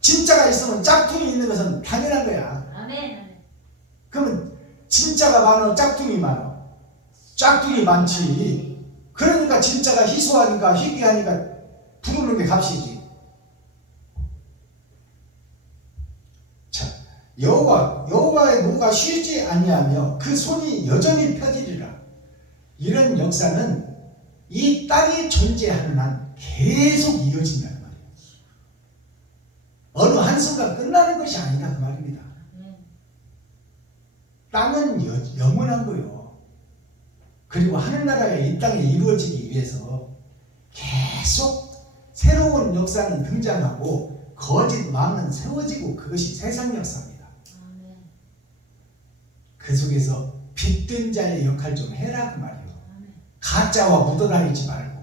진짜가 있으면 짝퉁이 있는 것은 당연한 거야. 그러면 진짜가 많어 짝퉁이 많어? 짝퉁이 많지. 그러니까 진짜가 희소하니까 희귀하니까 부르는 게 값이지. 자, 여호와의 노가 쉬지 아니하며 그 손이 여전히 펴지리라. 이런 역사는 이 땅이 존재하는 한 계속 이어진다는 말이에요. 어느 한순간 끝나는 것이 아니다 그 말입니다. 땅은 영원한 거요. 그리고 하늘나라가 이 땅에 이루어지기 위해서 계속 새로운 역사는 등장하고 거짓 왕은 세워지고 그것이 세상 역사입니다. 그 속에서 빛된 자의 역할 좀 해라 그 말이에요. 가짜와 묻어다니지 말고.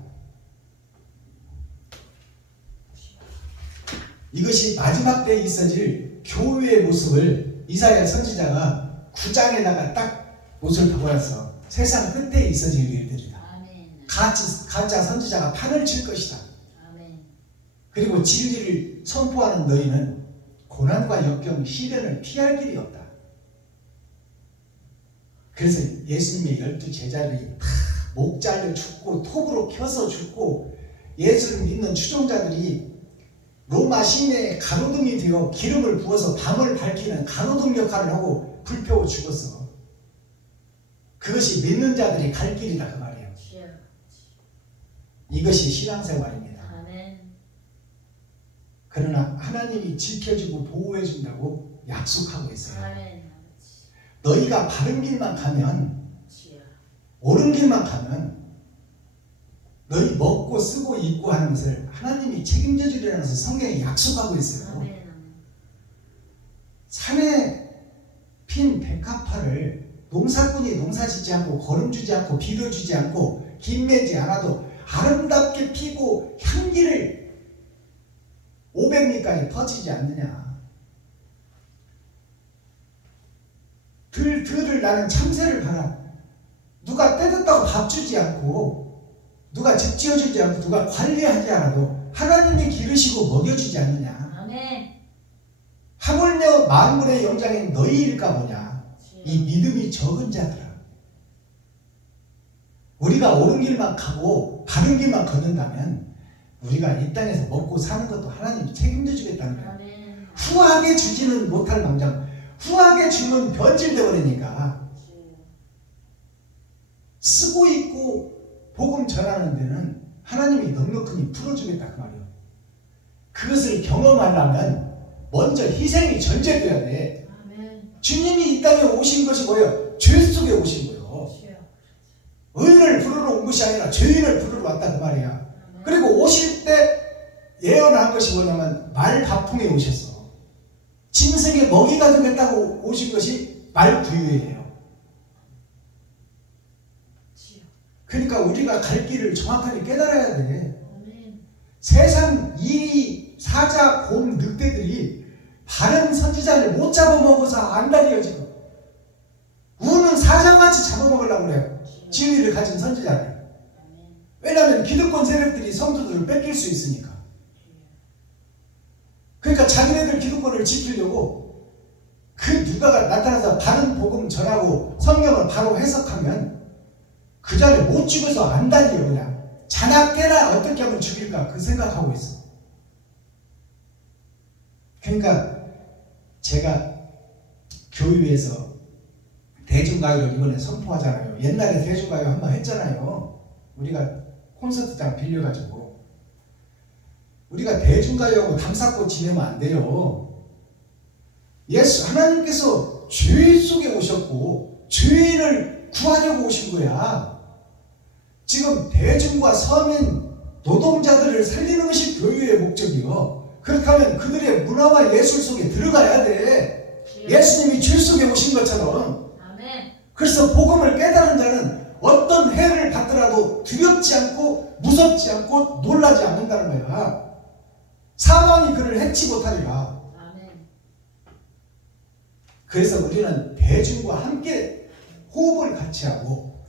이것이 마지막 때에 있어질 교회의 모습을 이사야 선지자가 9장에다가 딱 못을 보여서 세상 끝에 있어질 일들이다. 가짜 선지자가 판을 칠 것이다. 그리고 진리를 선포하는 너희는 고난과 역경, 시련을 피할 길이 없다. 그래서 예수님의 12 제자들이 다 목 잘려 죽고 톱으로 켜서 죽고 예수를 믿는 추종자들이 로마 시내에 가로등이 되어 기름을 부어서 밤을 밝히는 가로등 역할을 하고 불태워 죽었어. 그것이 믿는 자들이 갈 길이다 그 말이에요. 이것이 신앙생활입니다. 그러나 하나님이 지켜주고 보호해준다고 약속하고 있어요. 너희가 바른 길만 가면, 옳은 길만 가면 너희 먹고 쓰고 입고 하는 것을 하나님이 책임져 주리라는 것을 성경이 약속하고 있어요. 산에 핀 백합화를 농사꾼이 농사짓지 않고 거름주지 않고 비료주지 않고 김매지 않아도 아름답게 피고 향기를 500리까지 퍼지지 않느냐. 들을 나는 참새를 봐라. 누가 떼졌다고 밥 주지 않고 누가 집 지어주지 않고 누가 관리하지 않아도 하나님이 기르시고 먹여주지 않느냐. 하물며 만물의 영장인 너희일까 보냐. 이 믿음이 적은 자들아. 우리가 옳은 길만 가고 바른 길만 걷는다면 우리가 이 땅에서 먹고 사는 것도 하나님이 책임져 주겠다는 거예요. 아멘. 후하게 주지는 못할 망정, 후하게 주면 변질돼 버리니까 쓰고 있고 복음 전하는 데는 하나님이 넉넉히 풀어주겠다 그 말이에요. 그것을 경험하려면 먼저 희생이 전제돼야 돼. 아멘. 주님이 이 땅에 오신 것이 뭐예요? 죄 속에 오신 거예요. 의인을 부르러 온 것이 아니라 죄인을 부르러 왔다 그 말이야. 아멘. 그리고 오실 때 예언한 것이 뭐냐면 말바풍에 오셨어. 짐승의 먹이가 되겠다고 오신 것이 말구유예요. 그러니까 우리가 갈 길을 정확하게 깨달아야 돼. 아멘. 세상 이리 사자 곰 늑대들이 바른 선지자를 못 잡아먹어서 안달이에요 지금. 우는 사자같이 잡아먹으려고 그래요. 진리를 가진 선지자를. 왜냐하면 기득권 세력들이 성도들을 뺏길 수 있으니까. 그러니까 자기네들 기득권을 지키려고 그 누가가 나타나서 바른 복음 전하고 성경을 바로 해석하면 그 자를 못 죽여서 안달이에요. 그냥 자나 깨나 어떻게 하면 죽일까 그 생각하고 있어. 그러니까 제가 교회에서 대중가요를 이번에 선포하잖아요. 옛날에 대중가요 한번 했잖아요. 우리가 콘서트장 빌려가지고. 우리가 대중가요하고 담쌓고 지내면 안 돼요. 예수 하나님께서 죄 속에 오셨고 죄인을 구하려고 오신 거야. 지금 대중과 서민 노동자들을 살리는 것이 교회의 목적이요. 그렇다면 그들의 문화와 예술 속에 들어가야 돼. 예수님이 죄 속에 오신 것처럼. 그래서 복음을 깨달은 자는 어떤 해를 받더라도 두렵지 않고 무섭지 않고 놀라지 않는다는 거야. 사망이 그를 해치 못하리라. 그래서 우리는 대중과 함께 호흡을 같이 하고,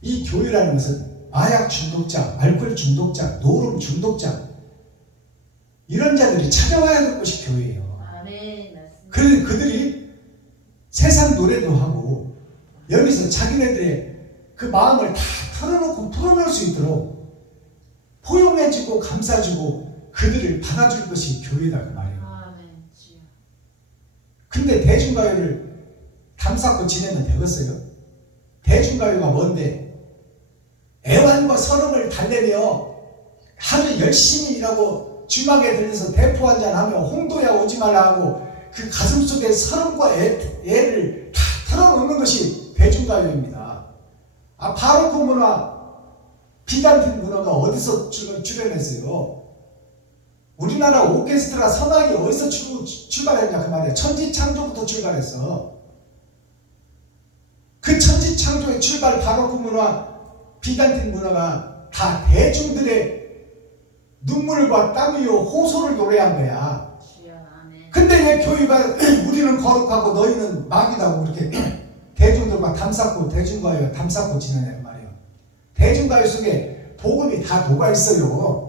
이 교회라는 것은 마약 중독자, 알코올 중독자, 노름 중독자 이런 자들이 찾아와야 될 곳이 교회예요. 그들이 세상 노래도 하고 여기서 자기네들의 그 마음을 다 털어놓고 풀어놓을 수 있도록 포용해주고 감싸주고 그들을 받아줄 것이 교회다 그 말이에요. 근데 대중가요를 담쌓고 지내면 되겠어요? 대중가요가 뭔데? 애환과 서름을 달래며 하루 열심히 일하고 주막에 들려서 대포 한잔 하며 홍도야 오지 말라 하고 그 가슴 속에 서름과 애를 다 털어놓는 것이 대중가요입니다. 바로크 문화, 비단틴 문화가 어디서 출현했어요? 우리나라 오케스트라 선악이 어디서 출발했냐 그 말이에요. 천지창조부터 출발했어. 그 천지창조의 출발 바로크 문화, 비단틴 문화가 다 대중들의 눈물과 땀이요 호소를 노래한 거야. 근데 왜 교회가 우리는 거룩하고 너희는 마귀다고 그렇게 대중들과 담쌓고 대중가요 담쌓고 지내는 말이에요. 대중가요 속에 복음이 다 녹아있어요.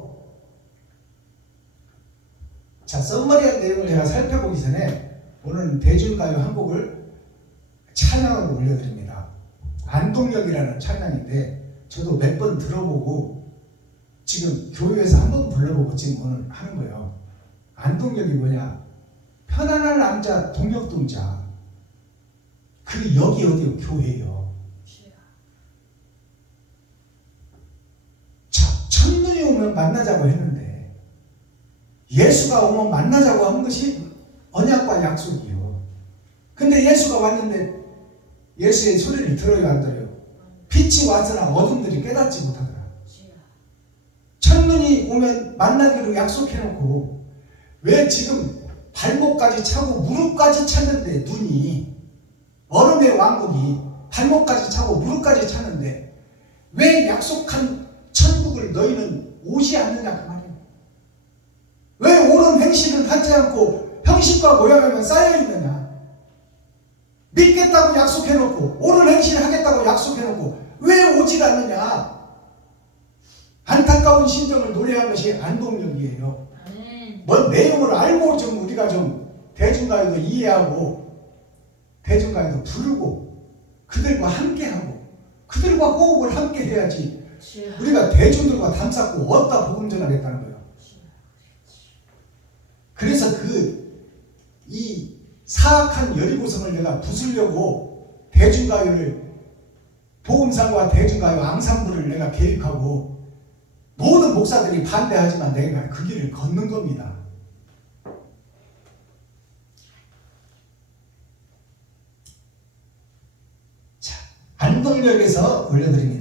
자, 썸머리한 내용을 제가 살펴보기 전에 오늘 대중가요 한 곡을 찬양으로 올려드립니다. 안동역이라는 찬양인데 저도 몇 번 들어보고 지금 교회에서 한 번 불러보고 지금 오늘 하는 거예요. 안동역이 뭐냐? 편안한 남자 동역동자. 그 역이 어디요? 교회예요. 자, 첫눈이 오면 만나자고 했는데 예수가 오면 만나자고 한 것이 언약과 약속이요. 근데 예수가 왔는데 예수의 소리를 들어요 안 들어요? 빛이 왔으나 어둠들이 깨닫지 못하더라. 첫눈이 오면 만나기로 약속해놓고 왜 지금 발목까지 차고 무릎까지 찼는데 눈이 얼음의 왕국이 발목까지 차고 무릎까지 찼는데 왜 약속한 천국을 너희는 오지 않느냐 그 말이에요. 왜 옳은 행실을 하지 않고 형식과 모양에만 쌓여있느냐. 믿겠다고 약속해놓고 옳은 행실을 하겠다고 약속해놓고 왜 오질 않느냐. 안타까운 심정을 노래한 것이 안동역이에요. 뭔 내용을 알고 좀 우리가 좀 대중가요도 이해하고 대중가요도 부르고 그들과 함께하고 그들과 호흡을 함께 해야지. 우리가 대중들과 담쌓고 어디다 복음 전하겠다는 거예요. 그래서 이 사악한 여리고성을 내가 부수려고 대중가요를, 복음상과 대중가요 앙상블을 내가 계획하고 모든 목사들이 반대하지만 내가 그 길을 걷는 겁니다. 자, 안동역에서 올려드립니다.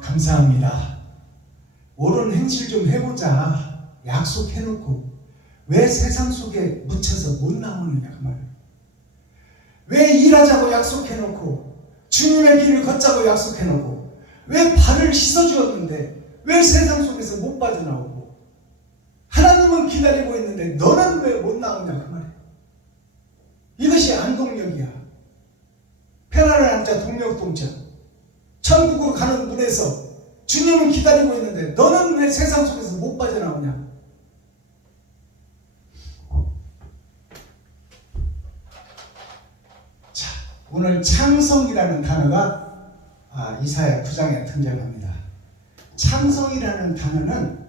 감사합니다. 옳은 행실 좀 해보자 약속해놓고 왜 세상 속에 묻혀서 못 나오느냐 그 말이에요. 왜 일하자고 약속해놓고 주님의 길을 걷자고 약속해놓고 왜 발을 씻어주었는데 왜 세상 속에서 못 빠져나오고 하나님은 기다리고 있는데 너는 왜 못 나오냐 그 말이에요. 이것이 안동역이야. 편안한 앉자 동력동자. 천국으로 가는 문에서 주님은 기다리고 있는데 너는 왜 세상 속에서 못 빠져나오냐. 자, 오늘 창성이라는 단어가 이사야 9장에 등장합니다. 창성이라는 단어는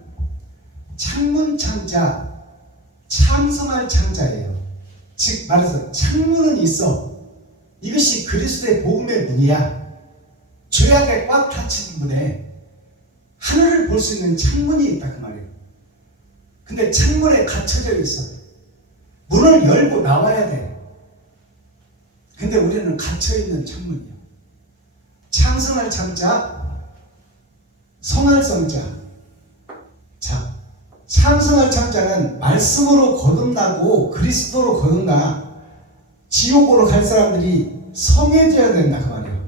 창문 창자, 창성할 창자예요. 즉 말해서 창문은 있어. 이것이 그리스도의 복음의 문이야. 죄악에 꽉 닫힌 문에 하늘을 볼 수 있는 창문이 있다 그 말이에요. 근데 창문에 갇혀져 있어. 문을 열고 나와야 돼. 근데 우리는 갇혀있는 창문이요. 창성할 창자, 성할 성자. 자, 창성할 창자는 말씀으로 거듭나고 그리스도로 거듭나 지옥으로 갈 사람들이 성해져야 된다 그 말이에요.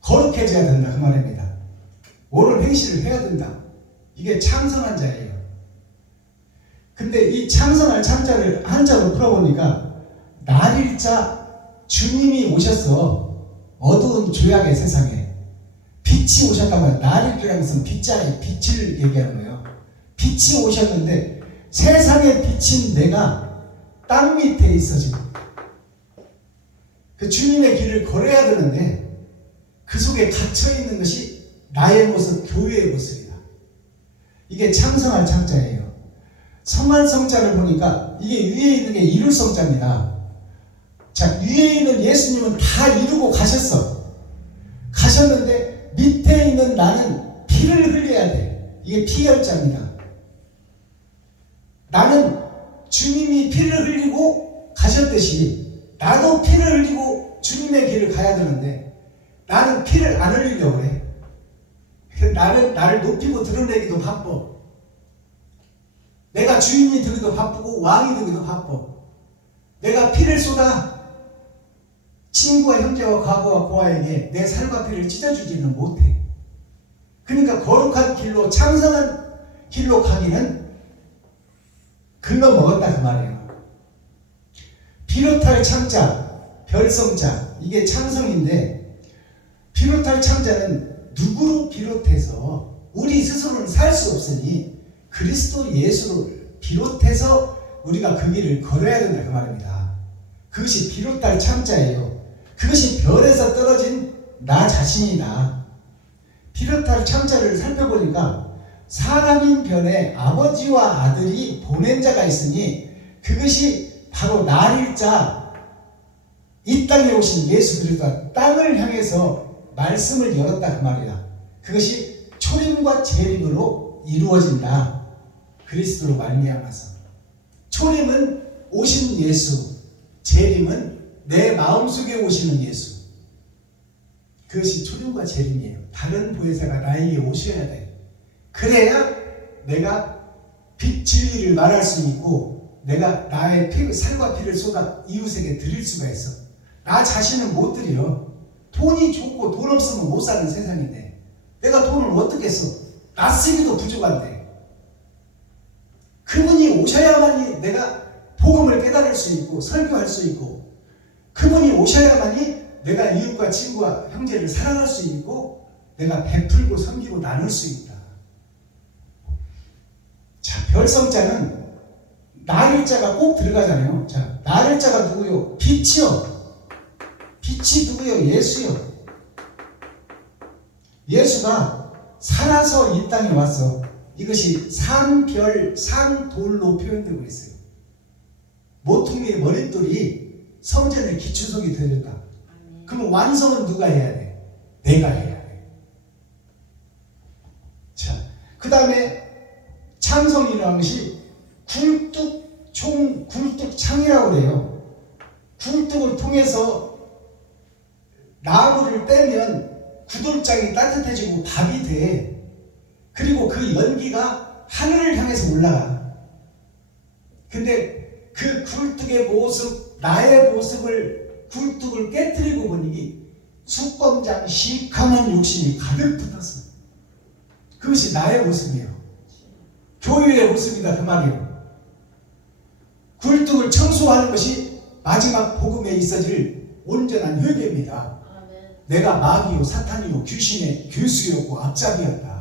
거룩해져야 된다 그 말입니다. 옳은 행실을 해야 된다. 이게 창성한 자예요. 근데 이 창성할 창자를 한자로 풀어보니까 날일자, 주님이 오셨어. 어두운 죄악의 세상에 빛이 오셨다면, 날이라는 것은 빛자리, 빛을 얘기하는 거예요. 빛이 오셨는데 세상에 비친 내가 땅 밑에 있어 지금. 그 주님의 길을 걸어야 되는데 그 속에 갇혀 있는 것이 나의 모습, 교회의 모습이다. 이게 창성할 창자예요. 성할 성자를 보니까 이게 위에 있는 게 이룰 성자입니다. 자, 위에 있는 예수님은 다 이루고 가셨어. 가셨는데 밑에 있는 나는 피를 흘려야 돼. 이게 피혈자입니다. 나는 주님이 피를 흘리고 가셨듯이 나도 피를 흘리고 주님의 길을 가야 되는데 나는 피를 안 흘리려고 그래. 나를 높이고 드러내기도 바빠. 내가 주인이 되기도 바쁘고 왕이 되기도 바빠. 내가 피를 쏟아 친구와 형제와 과거와 고아에게 내 살과 피를 찢어주지는 못해. 그러니까 거룩한 길로, 창성한 길로 가기는 글러 먹었다 그 말이에요. 비롯할 창자, 별성자, 이게 창성인데 비롯할 창자는 누구로 비롯해서 우리 스스로는 살 수 없으니 그리스도 예수를 비롯해서 우리가 그 길을 걸어야 된다 그 말입니다. 그것이 비롯할 창자예요. 그것이 별에서 떨어진 나 자신이다. 비롯할 창자를 살펴보니까 사람인 변에 아버지와 아들이 보낸 자가 있으니 그것이 바로 날일자, 이 땅에 오신 예수 그리스도가 땅을 향해서 말씀을 열었다 그 말이야. 그것이 초림과 재림으로 이루어진다. 그리스도로 말미암아서. 초림은 오신 예수, 재림은 내 마음속에 오시는 예수. 그것이 초림과 재림이에요. 다른 보혜사가 나에게 오셔야 돼. 그래야 내가 빛 진리를 말할 수 있고 내가 나의 살과 피를 쏟아 이웃에게 드릴 수가 있어. 나 자신은 못 드려. 돈이 좋고 돈 없으면 못 사는 세상인데 내가 돈을 어떻게 써? 나 쓰기도 부족한데 그분이 오셔야만이 내가 복음을 깨달을 수 있고 설교할 수 있고 그분이 오셔야만이 내가 이웃과 친구와 형제를 사랑할 수 있고 내가 베풀고 섬기고 나눌 수 있다. 자, 별성자는 날일자가 꼭 들어가잖아요. 자, 날일자가 누구요? 빛이요. 빛이 누구요? 예수요. 예수가 살아서 이 땅에 왔어. 이것이 산별, 산돌로 표현되고 있어요. 모퉁이의 머릿돌이 성전의 기초석이 되었다. 그럼 완성은 누가 해야 돼? 내가 해야 돼. 자, 그 다음에 창성이라는 것이 굴뚝창이라고 그래요. 굴뚝을 통해서 나무를 떼면 구돌장이 따뜻해지고 밥이 돼. 그리고 그 연기가 하늘을 향해서 올라가. 근데 그 굴뚝의 모습, 나의 모습을 굴뚝을 깨뜨리고 보니 수검장 시커먼 욕심이 가득 붙었어. 그것이 나의 모습이에요. 교회의 모습이다 그 말이에요. 굴뚝을 청소하는 것이 마지막 복음에 있어질 온전한 회개입니다. 내가 마귀요 사탄이요 귀신의 교수였고 앞잡이였다.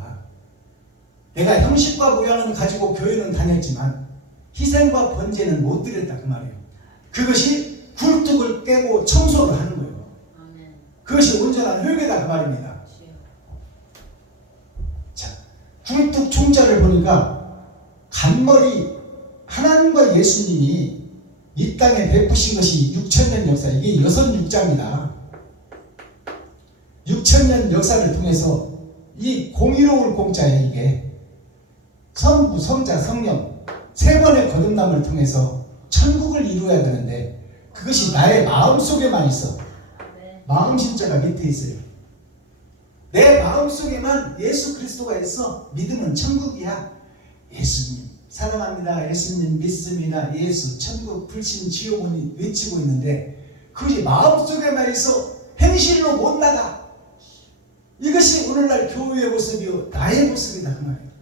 내가 형식과 모양은 가지고 교회는 다녔지만 희생과 번제는 못 드렸다 그 말이에요. 그것이 굴뚝을 깨고 청소를 하는 거예요. 그것이 온전한 회개다 그 말입니다. 자, 굴뚝 총자를 보니까 간머리 하나님과 예수님이 이 땅에 베푸신 것이 6,000년 역사, 이게 여섯 육자입니다. 6,000년 역사를 통해서 이 공의로울 공짜예요. 이게 성부, 성자, 성령 세 번의 거듭남을 통해서 천국을 이루어야 되는데 그것이 나의 마음속에만 있어. 마음 심자가 밑에 있어요. 내 마음속에만 예수 그리스도가 있어. 믿으면 천국이야. 예수님 사랑합니다. 예수님 믿습니다. 예수 천국 불신 지옥은 외치고 있는데 그것이 마음속에만 있어. 행실로 못 나가. 이것이 오늘날 교회의 모습이요 나의 모습이다 그 말이에요.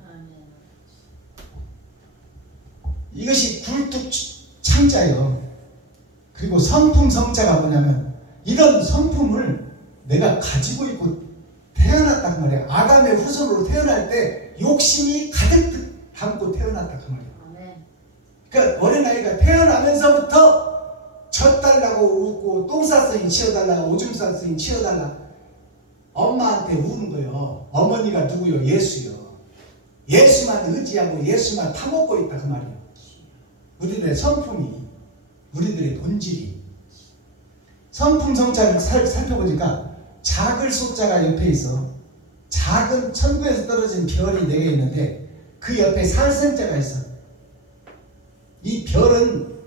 이것이 굴뚝 창자예요. 그리고 성품 성자가 뭐냐면 이런 성품을 내가 가지고 있고 태어났단 말이에요. 아담의 후손으로 태어날 때 욕심이 가득 담고 태어났다 그 말이에요. 그러니까 어린아이가 태어나면서부터 젖달라고 웃고 똥 쌌으니 치워달라, 오줌 쌌으니 치워달라 엄마한테 우는 거예요. 어머니가 누구요? 예수요. 예수만 의지하고 예수만 타먹고 있다 그 말이에요. 우리들의 성품이, 우리들의 본질이. 성품 성자를 살펴보니까 작을 숫자가 옆에 있어. 작은 천국에서 떨어진 별이 4개 있는데 그 옆에 살생자가 있어. 이 별은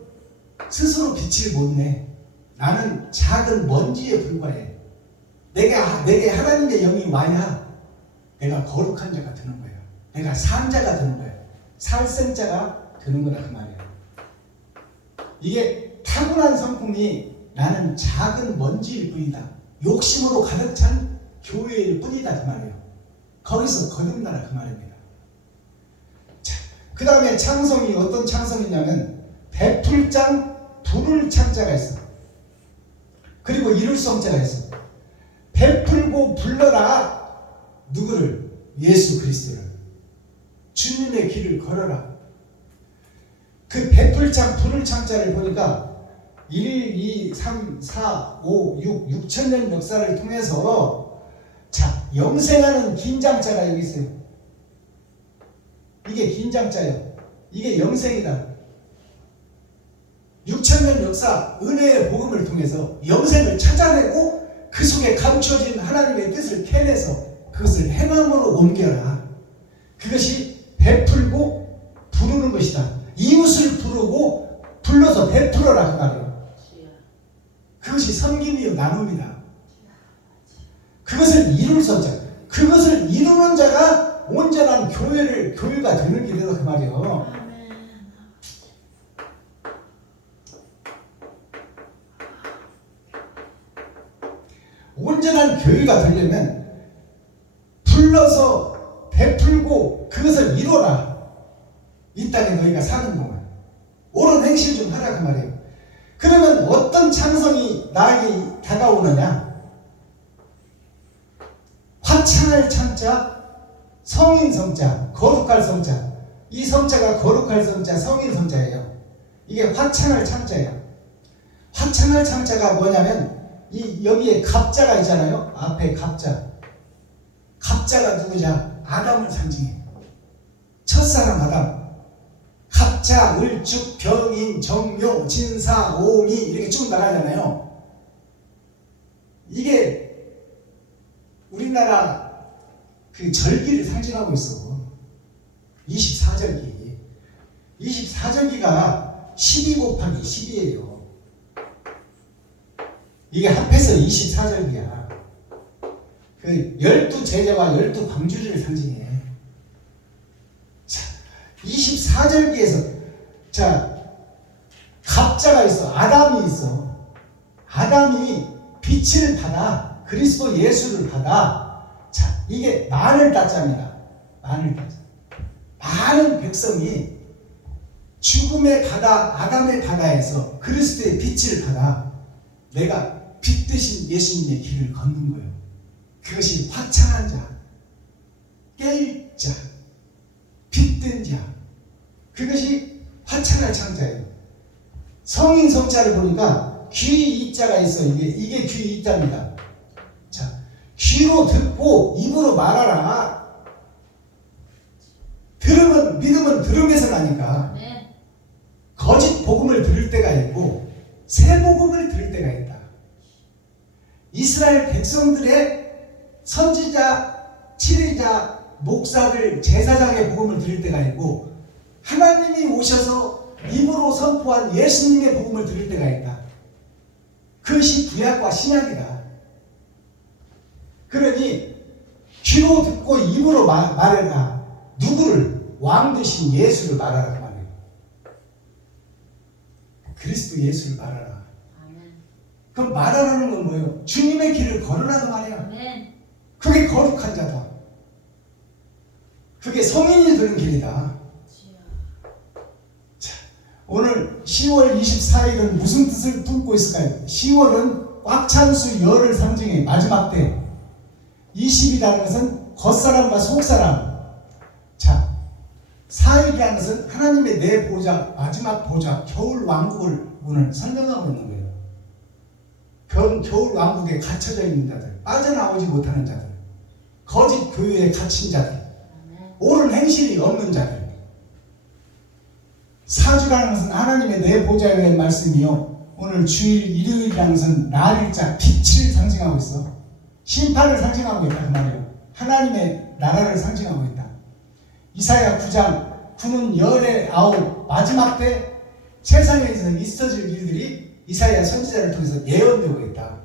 스스로 빛을 못 내. 나는 작은 먼지에 불과해. 내게 하나님의 영이 와야 내가 거룩한 자가 되는 거야. 내가 산자가 되는 거야. 살생자가 되는 거라 그 말이야. 이게 타고난 성품이 나는 작은 먼지일 뿐이다. 욕심으로 가득 찬 교회일 뿐이다 그 말이에요. 거기서 거듭나라 그 말입니다. 자, 그 다음에 창성이 어떤 창성이냐면 베풀장 부를 창자가 있어. 그리고 이룰 성자가 있어. 베풀고 불러라. 누구를? 예수 그리스도를. 주님의 길을 걸어라. 그 베풀장 부를 창자를 보니까 1, 2, 3, 4, 5, 6, 6천년 역사를 통해서 자, 영생하는 긴장자가 여기 있어요. 이게 긴장자예요. 이게 영생이다. 6천년 역사 은혜의 복음을 통해서 영생을 찾아내고 그 속에 감춰진 하나님의 뜻을 캐내서 그것을 행함으로 옮겨라. 그것이 베풀고 부르는 것이다. 이웃을 부르고 불러서 베풀어라 그 말이에요. 그것이 섬김이요 나눔이다. 그것을 이룰 선자, 그것을 이루는 자가 온전한 교회가 되는 길이다 그 말이에요. 온전한 교회가 되려면 불러서 베풀고 그것을 이뤄라. 이 땅에 너희가 사는 동안 옳은 행실 좀 하라 그 말이에요. 그러면 어떤 창성이 나에게 다가오느냐? 화창할 창자, 성인 성자, 거룩할 성자. 이 성자가 거룩할 성자, 성인 성자예요. 이게 화창할 창자예요. 화창할 창자가 뭐냐면 여기에 갑자가 있잖아요. 앞에 갑자. 갑자가 누구냐? 아담을 상징해. 첫사람 아담. 갑자, 을축, 병인, 정묘, 진사, 오미 이렇게 쭉 나가잖아요. 이게 우리나라 그 절기를 상징하고 있어. 24절기. 24절기가 12 곱하기 10이에요. 이게 합해서 24절기야. 그 12제자와 12광주리를 상징해. 자, 24절기에서 자, 갑자가 있어. 아담이 있어. 아담이 빛을 받아. 그리스도 예수를 받아. 자, 이게 만을 따자입니다. 만을 따자. 많은 백성이 죽음의 바다, 아담의 바다에서 그리스도의 빛을 받아. 내가 빛 대신 예수님의 길을 걷는 거예요. 그것이 화창한 자, 깨일 자, 빛된 자. 그것이 화창할 창자예요. 성인 성자를 보니까 귀 이자가 있어요. 이게 귀 이자입니다. 자, 귀로 듣고 입으로 말하라. 들으면 믿음은 들음에서 나니까. 거짓 복음을 들을 때가 있고 새 복음을 들을 때가 있다. 이스라엘 백성들의 선지자, 치리자, 목사들, 제사장의 복음을 드릴 때가 있고 하나님이 오셔서 입으로 선포한 예수님의 복음을 드릴 때가 있다. 그것이 구약과 신약이다. 그러니 귀로 듣고 입으로 말해라. 누구를? 왕 되신 예수를 말하라 말이에요. 그리스도 예수를 말하라. 그럼 말하라는 건 뭐예요? 주님의 길을 걸으라는 말이야. 그게 거룩한 자다. 그게 성인이 되는 길이다. 자, 오늘 10월 24일은 무슨 뜻을 품고 있을까요? 10월은 꽉 찬 수 열을 상징해 마지막 때. 20이라는 것은 겉사람과 속사람. 자, 4일이라는 것은 하나님의 내 보좌, 마지막 보좌, 겨울 왕국을 오늘 설명하고 있는 거예요. 겨울 왕국에 갇혀져 있는 자들, 빠져나오지 못하는 자들, 거짓 교회에 갇힌 자들, 옳은 행실이 없는 자들. 사주라는 것은 하나님의 내 보좌의 말씀이요, 오늘 주일 일요일이라는 것은 날일자 빛을 상징하고 있어. 심판을 상징하고 있다 그 말이에요. 하나님의 나라를 상징하고 있다. 이사야 9장 9는 열의 아홉, 마지막 때 세상에서 있어질 일들이 이사야 선지자를 통해서 예언되고 있다.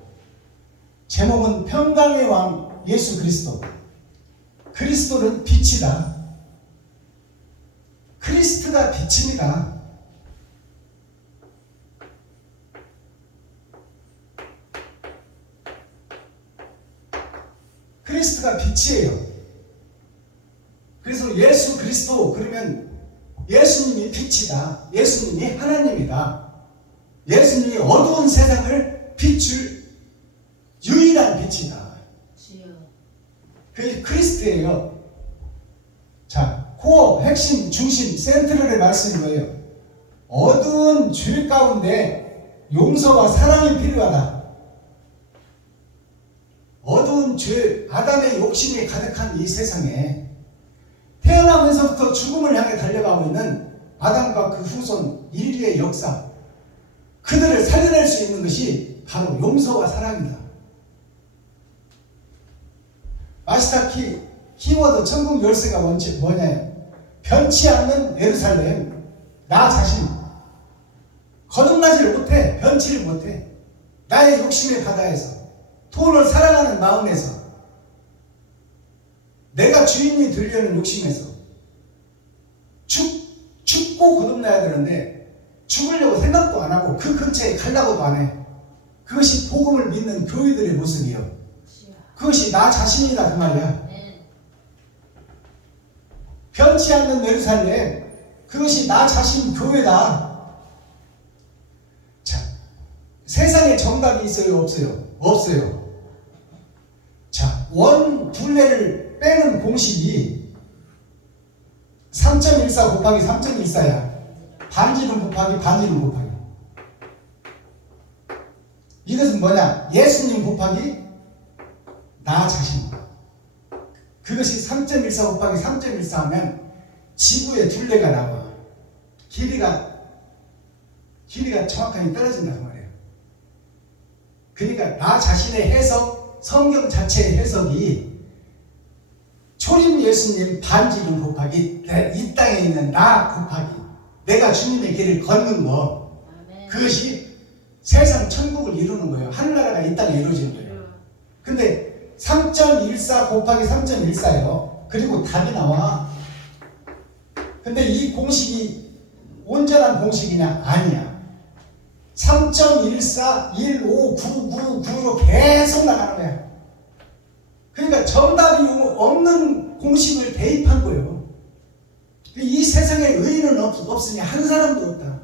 제목은 평강의 왕 예수 그리스도. 그리스도는 빛이다. 크리스트가 빛입니다. 크리스트가 빛이에요. 그래서 예수 그리스도 그러면 예수님이 빛이다. 예수님이 하나님이다. 예수님이 어두운 세상을 비출 유일한 빛이다. 그게 크리스트예요. 자, 코어, 핵심, 중심, 센트럴의 말씀이 뭐예요? 어두운 죄 가운데 용서와 사랑이 필요하다. 어두운 죄, 아담의 욕심이 가득한 이 세상에 태어나면서부터 죽음을 향해 달려가고 있는 아담과 그 후손 인류의 역사, 그들을 살려낼 수 있는 것이 바로 용서와 사랑이다. 아시다시피 키워드 천국 열쇠가 뭐냐? 변치 않는 예루살렘, 나 자신. 거듭나지를 못해. 변치를 못해. 나의 욕심의 바다에서, 돈을 사랑하는 마음에서, 내가 주인이 되려는 욕심에서 죽고 거듭나야 되는데 죽으려고 생각도 안 하고 그 근처에 가려고도 안 해. 그것이 복음을 믿는 교회들의 모습이요. 그것이 나 자신이다 그 말이야. 변치 않는 예루살렘, 그것이 나 자신 교회다. 자, 세상에 정답이 있어요? 없어요? 없어요. 자, 원 둘레를 빼는 공식이 3.14 곱하기 3.14야. 반지름 곱하기 반지름 곱하기. 이것은 뭐냐? 예수님 곱하기 나 자신. 그것이 3.14 곱하기 3.14 하면 지구의 둘레가 나와. 길이가 정확하게 떨어진다 그 말이에요. 그러니까 나 자신의 해석, 성경 자체의 해석이 초림 예수님 반지름 곱하기 이 땅에 있는 나 곱하기 내가 주님의 길을 걷는 거, 그것이 세상 천국을 이루는 거예요. 하늘나라가 이 땅에 이루어지는 거예요. 근데 3.14 곱하기 3.14예요. 그리고 답이 나와. 근데 이 공식이 온전한 공식이냐? 아니야. 3.14, 15999로 계속 나가는 거야. 그러니까 정답이 없는 공식을 대입한 거예요. 이 세상에 의인은 없으니 한 사람도 없다.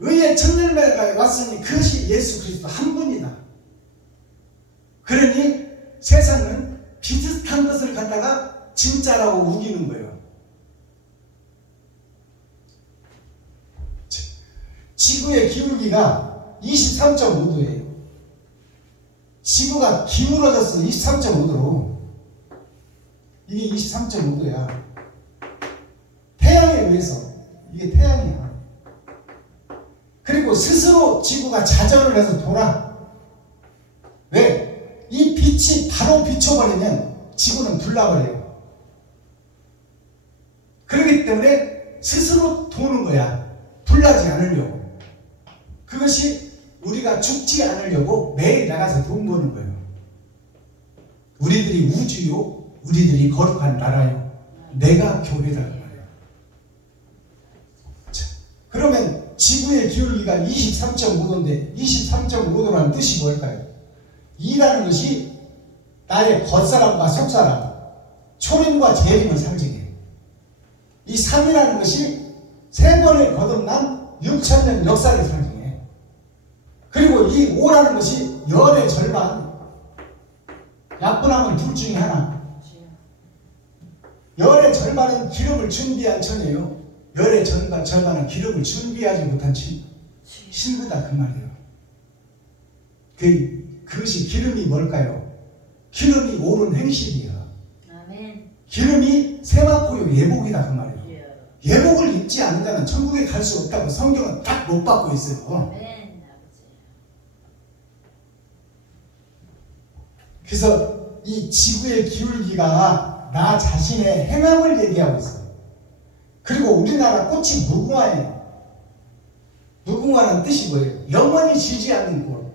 의의 천년매가 왔으니 그것이 예수 그리스도 한 분이다. 그러니 세상은 비슷한 것을 갖다가 진짜라고 우기는 거예요. 지구의 기울기가 23.5도예요. 지구가 기울어졌어. 23.5도로. 이게 23.5도야. 태양에 의해서. 이게 태양이야. 그리고 스스로 지구가 자전을 해서 돌아. 왜? 이 빛 빛이 바로 비춰버리면 지구는 불나버려요. 그렇기 때문에 스스로 도는 거야. 불나지 않으려고. 그것이 우리가 죽지 않으려고 매일 나가서 돈 버는 거예요. 우리들이 우주요, 우리들이 거룩한 나라요, 내가 교회다 그 말이에요. 자, 그러면 지구의 기울기가 23.5도인데 23.5도라는 뜻이 뭘까요? 2라는 것이 나의 겉사람과 속사람, 초림과 재림을 상징해요. 이 3이라는 것이 세 번에 거듭난 6,000년 역사를 상징해요. 그리고 이 5라는 것이 열의 절반, 약분하면 둘 중에 하나. 열의 절반은 기름을 준비한 천이에요. 열의 절반은 기름을 준비하지 못한 신부다 그 말이에요. 그것이 기름이 뭘까요? 기름이 옳은 행실이야. 아멘. 기름이 세마포요 예복이다 그 말이에요. 예복을 입지 않는 자는 천국에 갈 수 없다고 성경은 딱 못 받고 있어요. 아멘. 아버지. 그래서 이 지구의 기울기가 나 자신의 행함을 얘기하고 있어요. 그리고 우리나라 꽃이 무궁화예요. 무궁화는 뜻이 뭐예요? 영원히 지지 않는 꽃.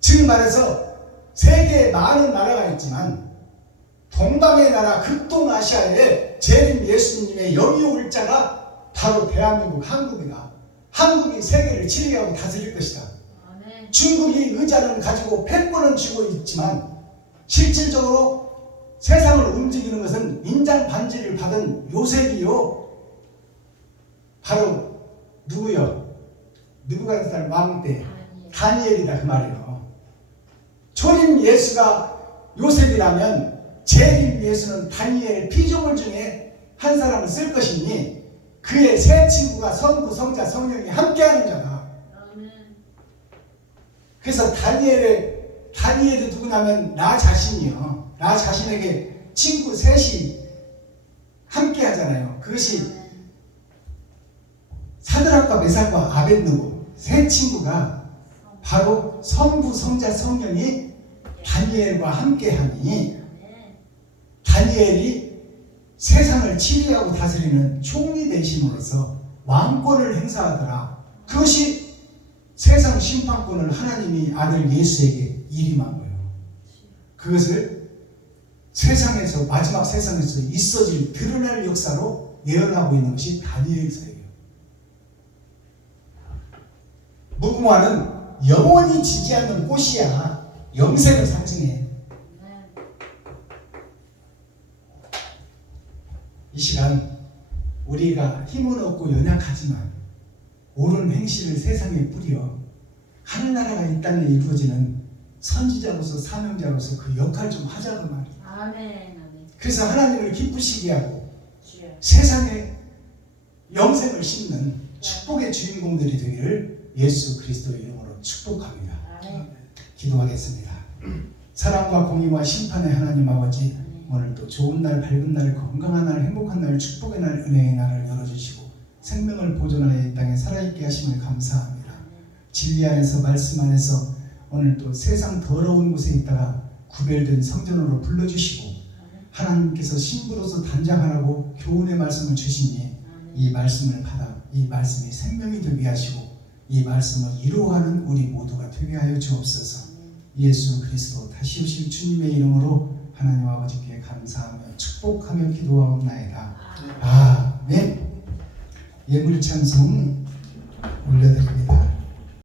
즉 말해서 세계에 많은 나라가 있지만 동방의 나라 극동아시아에 재림 예수님의 영이 올 자가 바로 대한민국 한국이다. 한국이 세계를 치리하고 다스릴 것이다. 아멘. 중국이 의자는 가지고 패권은 쥐고 있지만 실질적으로 세상을 움직이는 것은 인장 반지를 받은 요셉이요. 바로 누구요? 누구가 살 왕 때 다니엘이다 그 말이에요. 초림 예수가 요셉이라면 재림 예수는 다니엘 피조물 중에 한 사람을 쓸 것이니 그의 세 친구가 성부, 성자, 성령이 함께하는 자다. 아멘. 그래서 다니엘이 누구냐면 나 자신이요. 나 자신에게 친구 셋이 함께 하잖아요. 그것이 사드락과 메삭과 아벳느고 세 친구가 바로 성부, 성자, 성령이 다니엘과 함께하니 다니엘이 세상을 치리하고 다스리는 총리 되심으로써 왕권을 행사하더라. 그것이 세상 심판권을 하나님이 아들 예수에게 일임한 거예요. 그것을 세상에서 마지막 세상에서 있어질 드러날 역사로 예언하고 있는 것이 다니엘서예요. 무궁화는 영원히 지지 않는 꽃이야. 영생을 상징해. 이 시간 우리가 힘은 없고 연약하지만 옳은 행실을 세상에 뿌려 하늘나라가 이 땅에 이루어지는 선지자로서 사명자로서 그 역할 좀 하자고 말이에요. 아멘. 아멘. 그래서 하나님을 기쁘시게 하고 주여. 세상에 영생을 심는 축복의 주인공들이 되기를 예수 그리스도의 이름으로 축복합니다. 아멘. 기도하겠습니다. 사랑과 공의와 심판의 하나님 아버지, 오늘도 좋은 날, 밝은 날, 건강한 날, 행복한 날, 축복의 날, 은혜의 날을 열어주시고 생명을 보존하여 이 땅에 살아있게 하심을 감사합니다. 진리 안에서 말씀 안에서 오늘도 세상 더러운 곳에 있다가 구별된 성전으로 불러주시고 하나님께서 신부로서 단장하라고 교훈의 말씀을 주시니 이 말씀을 받아 이 말씀이 생명이 되게 하시고 이 말씀을 이루어가는 우리 모두가 되게 하여 주옵소서. 예수 그리스도 다시 오실 주님의 이름으로 하나님 아버지께 감사하며 축복하며 기도하옵나이다. 아멘. 예물 찬송 올려드립니다.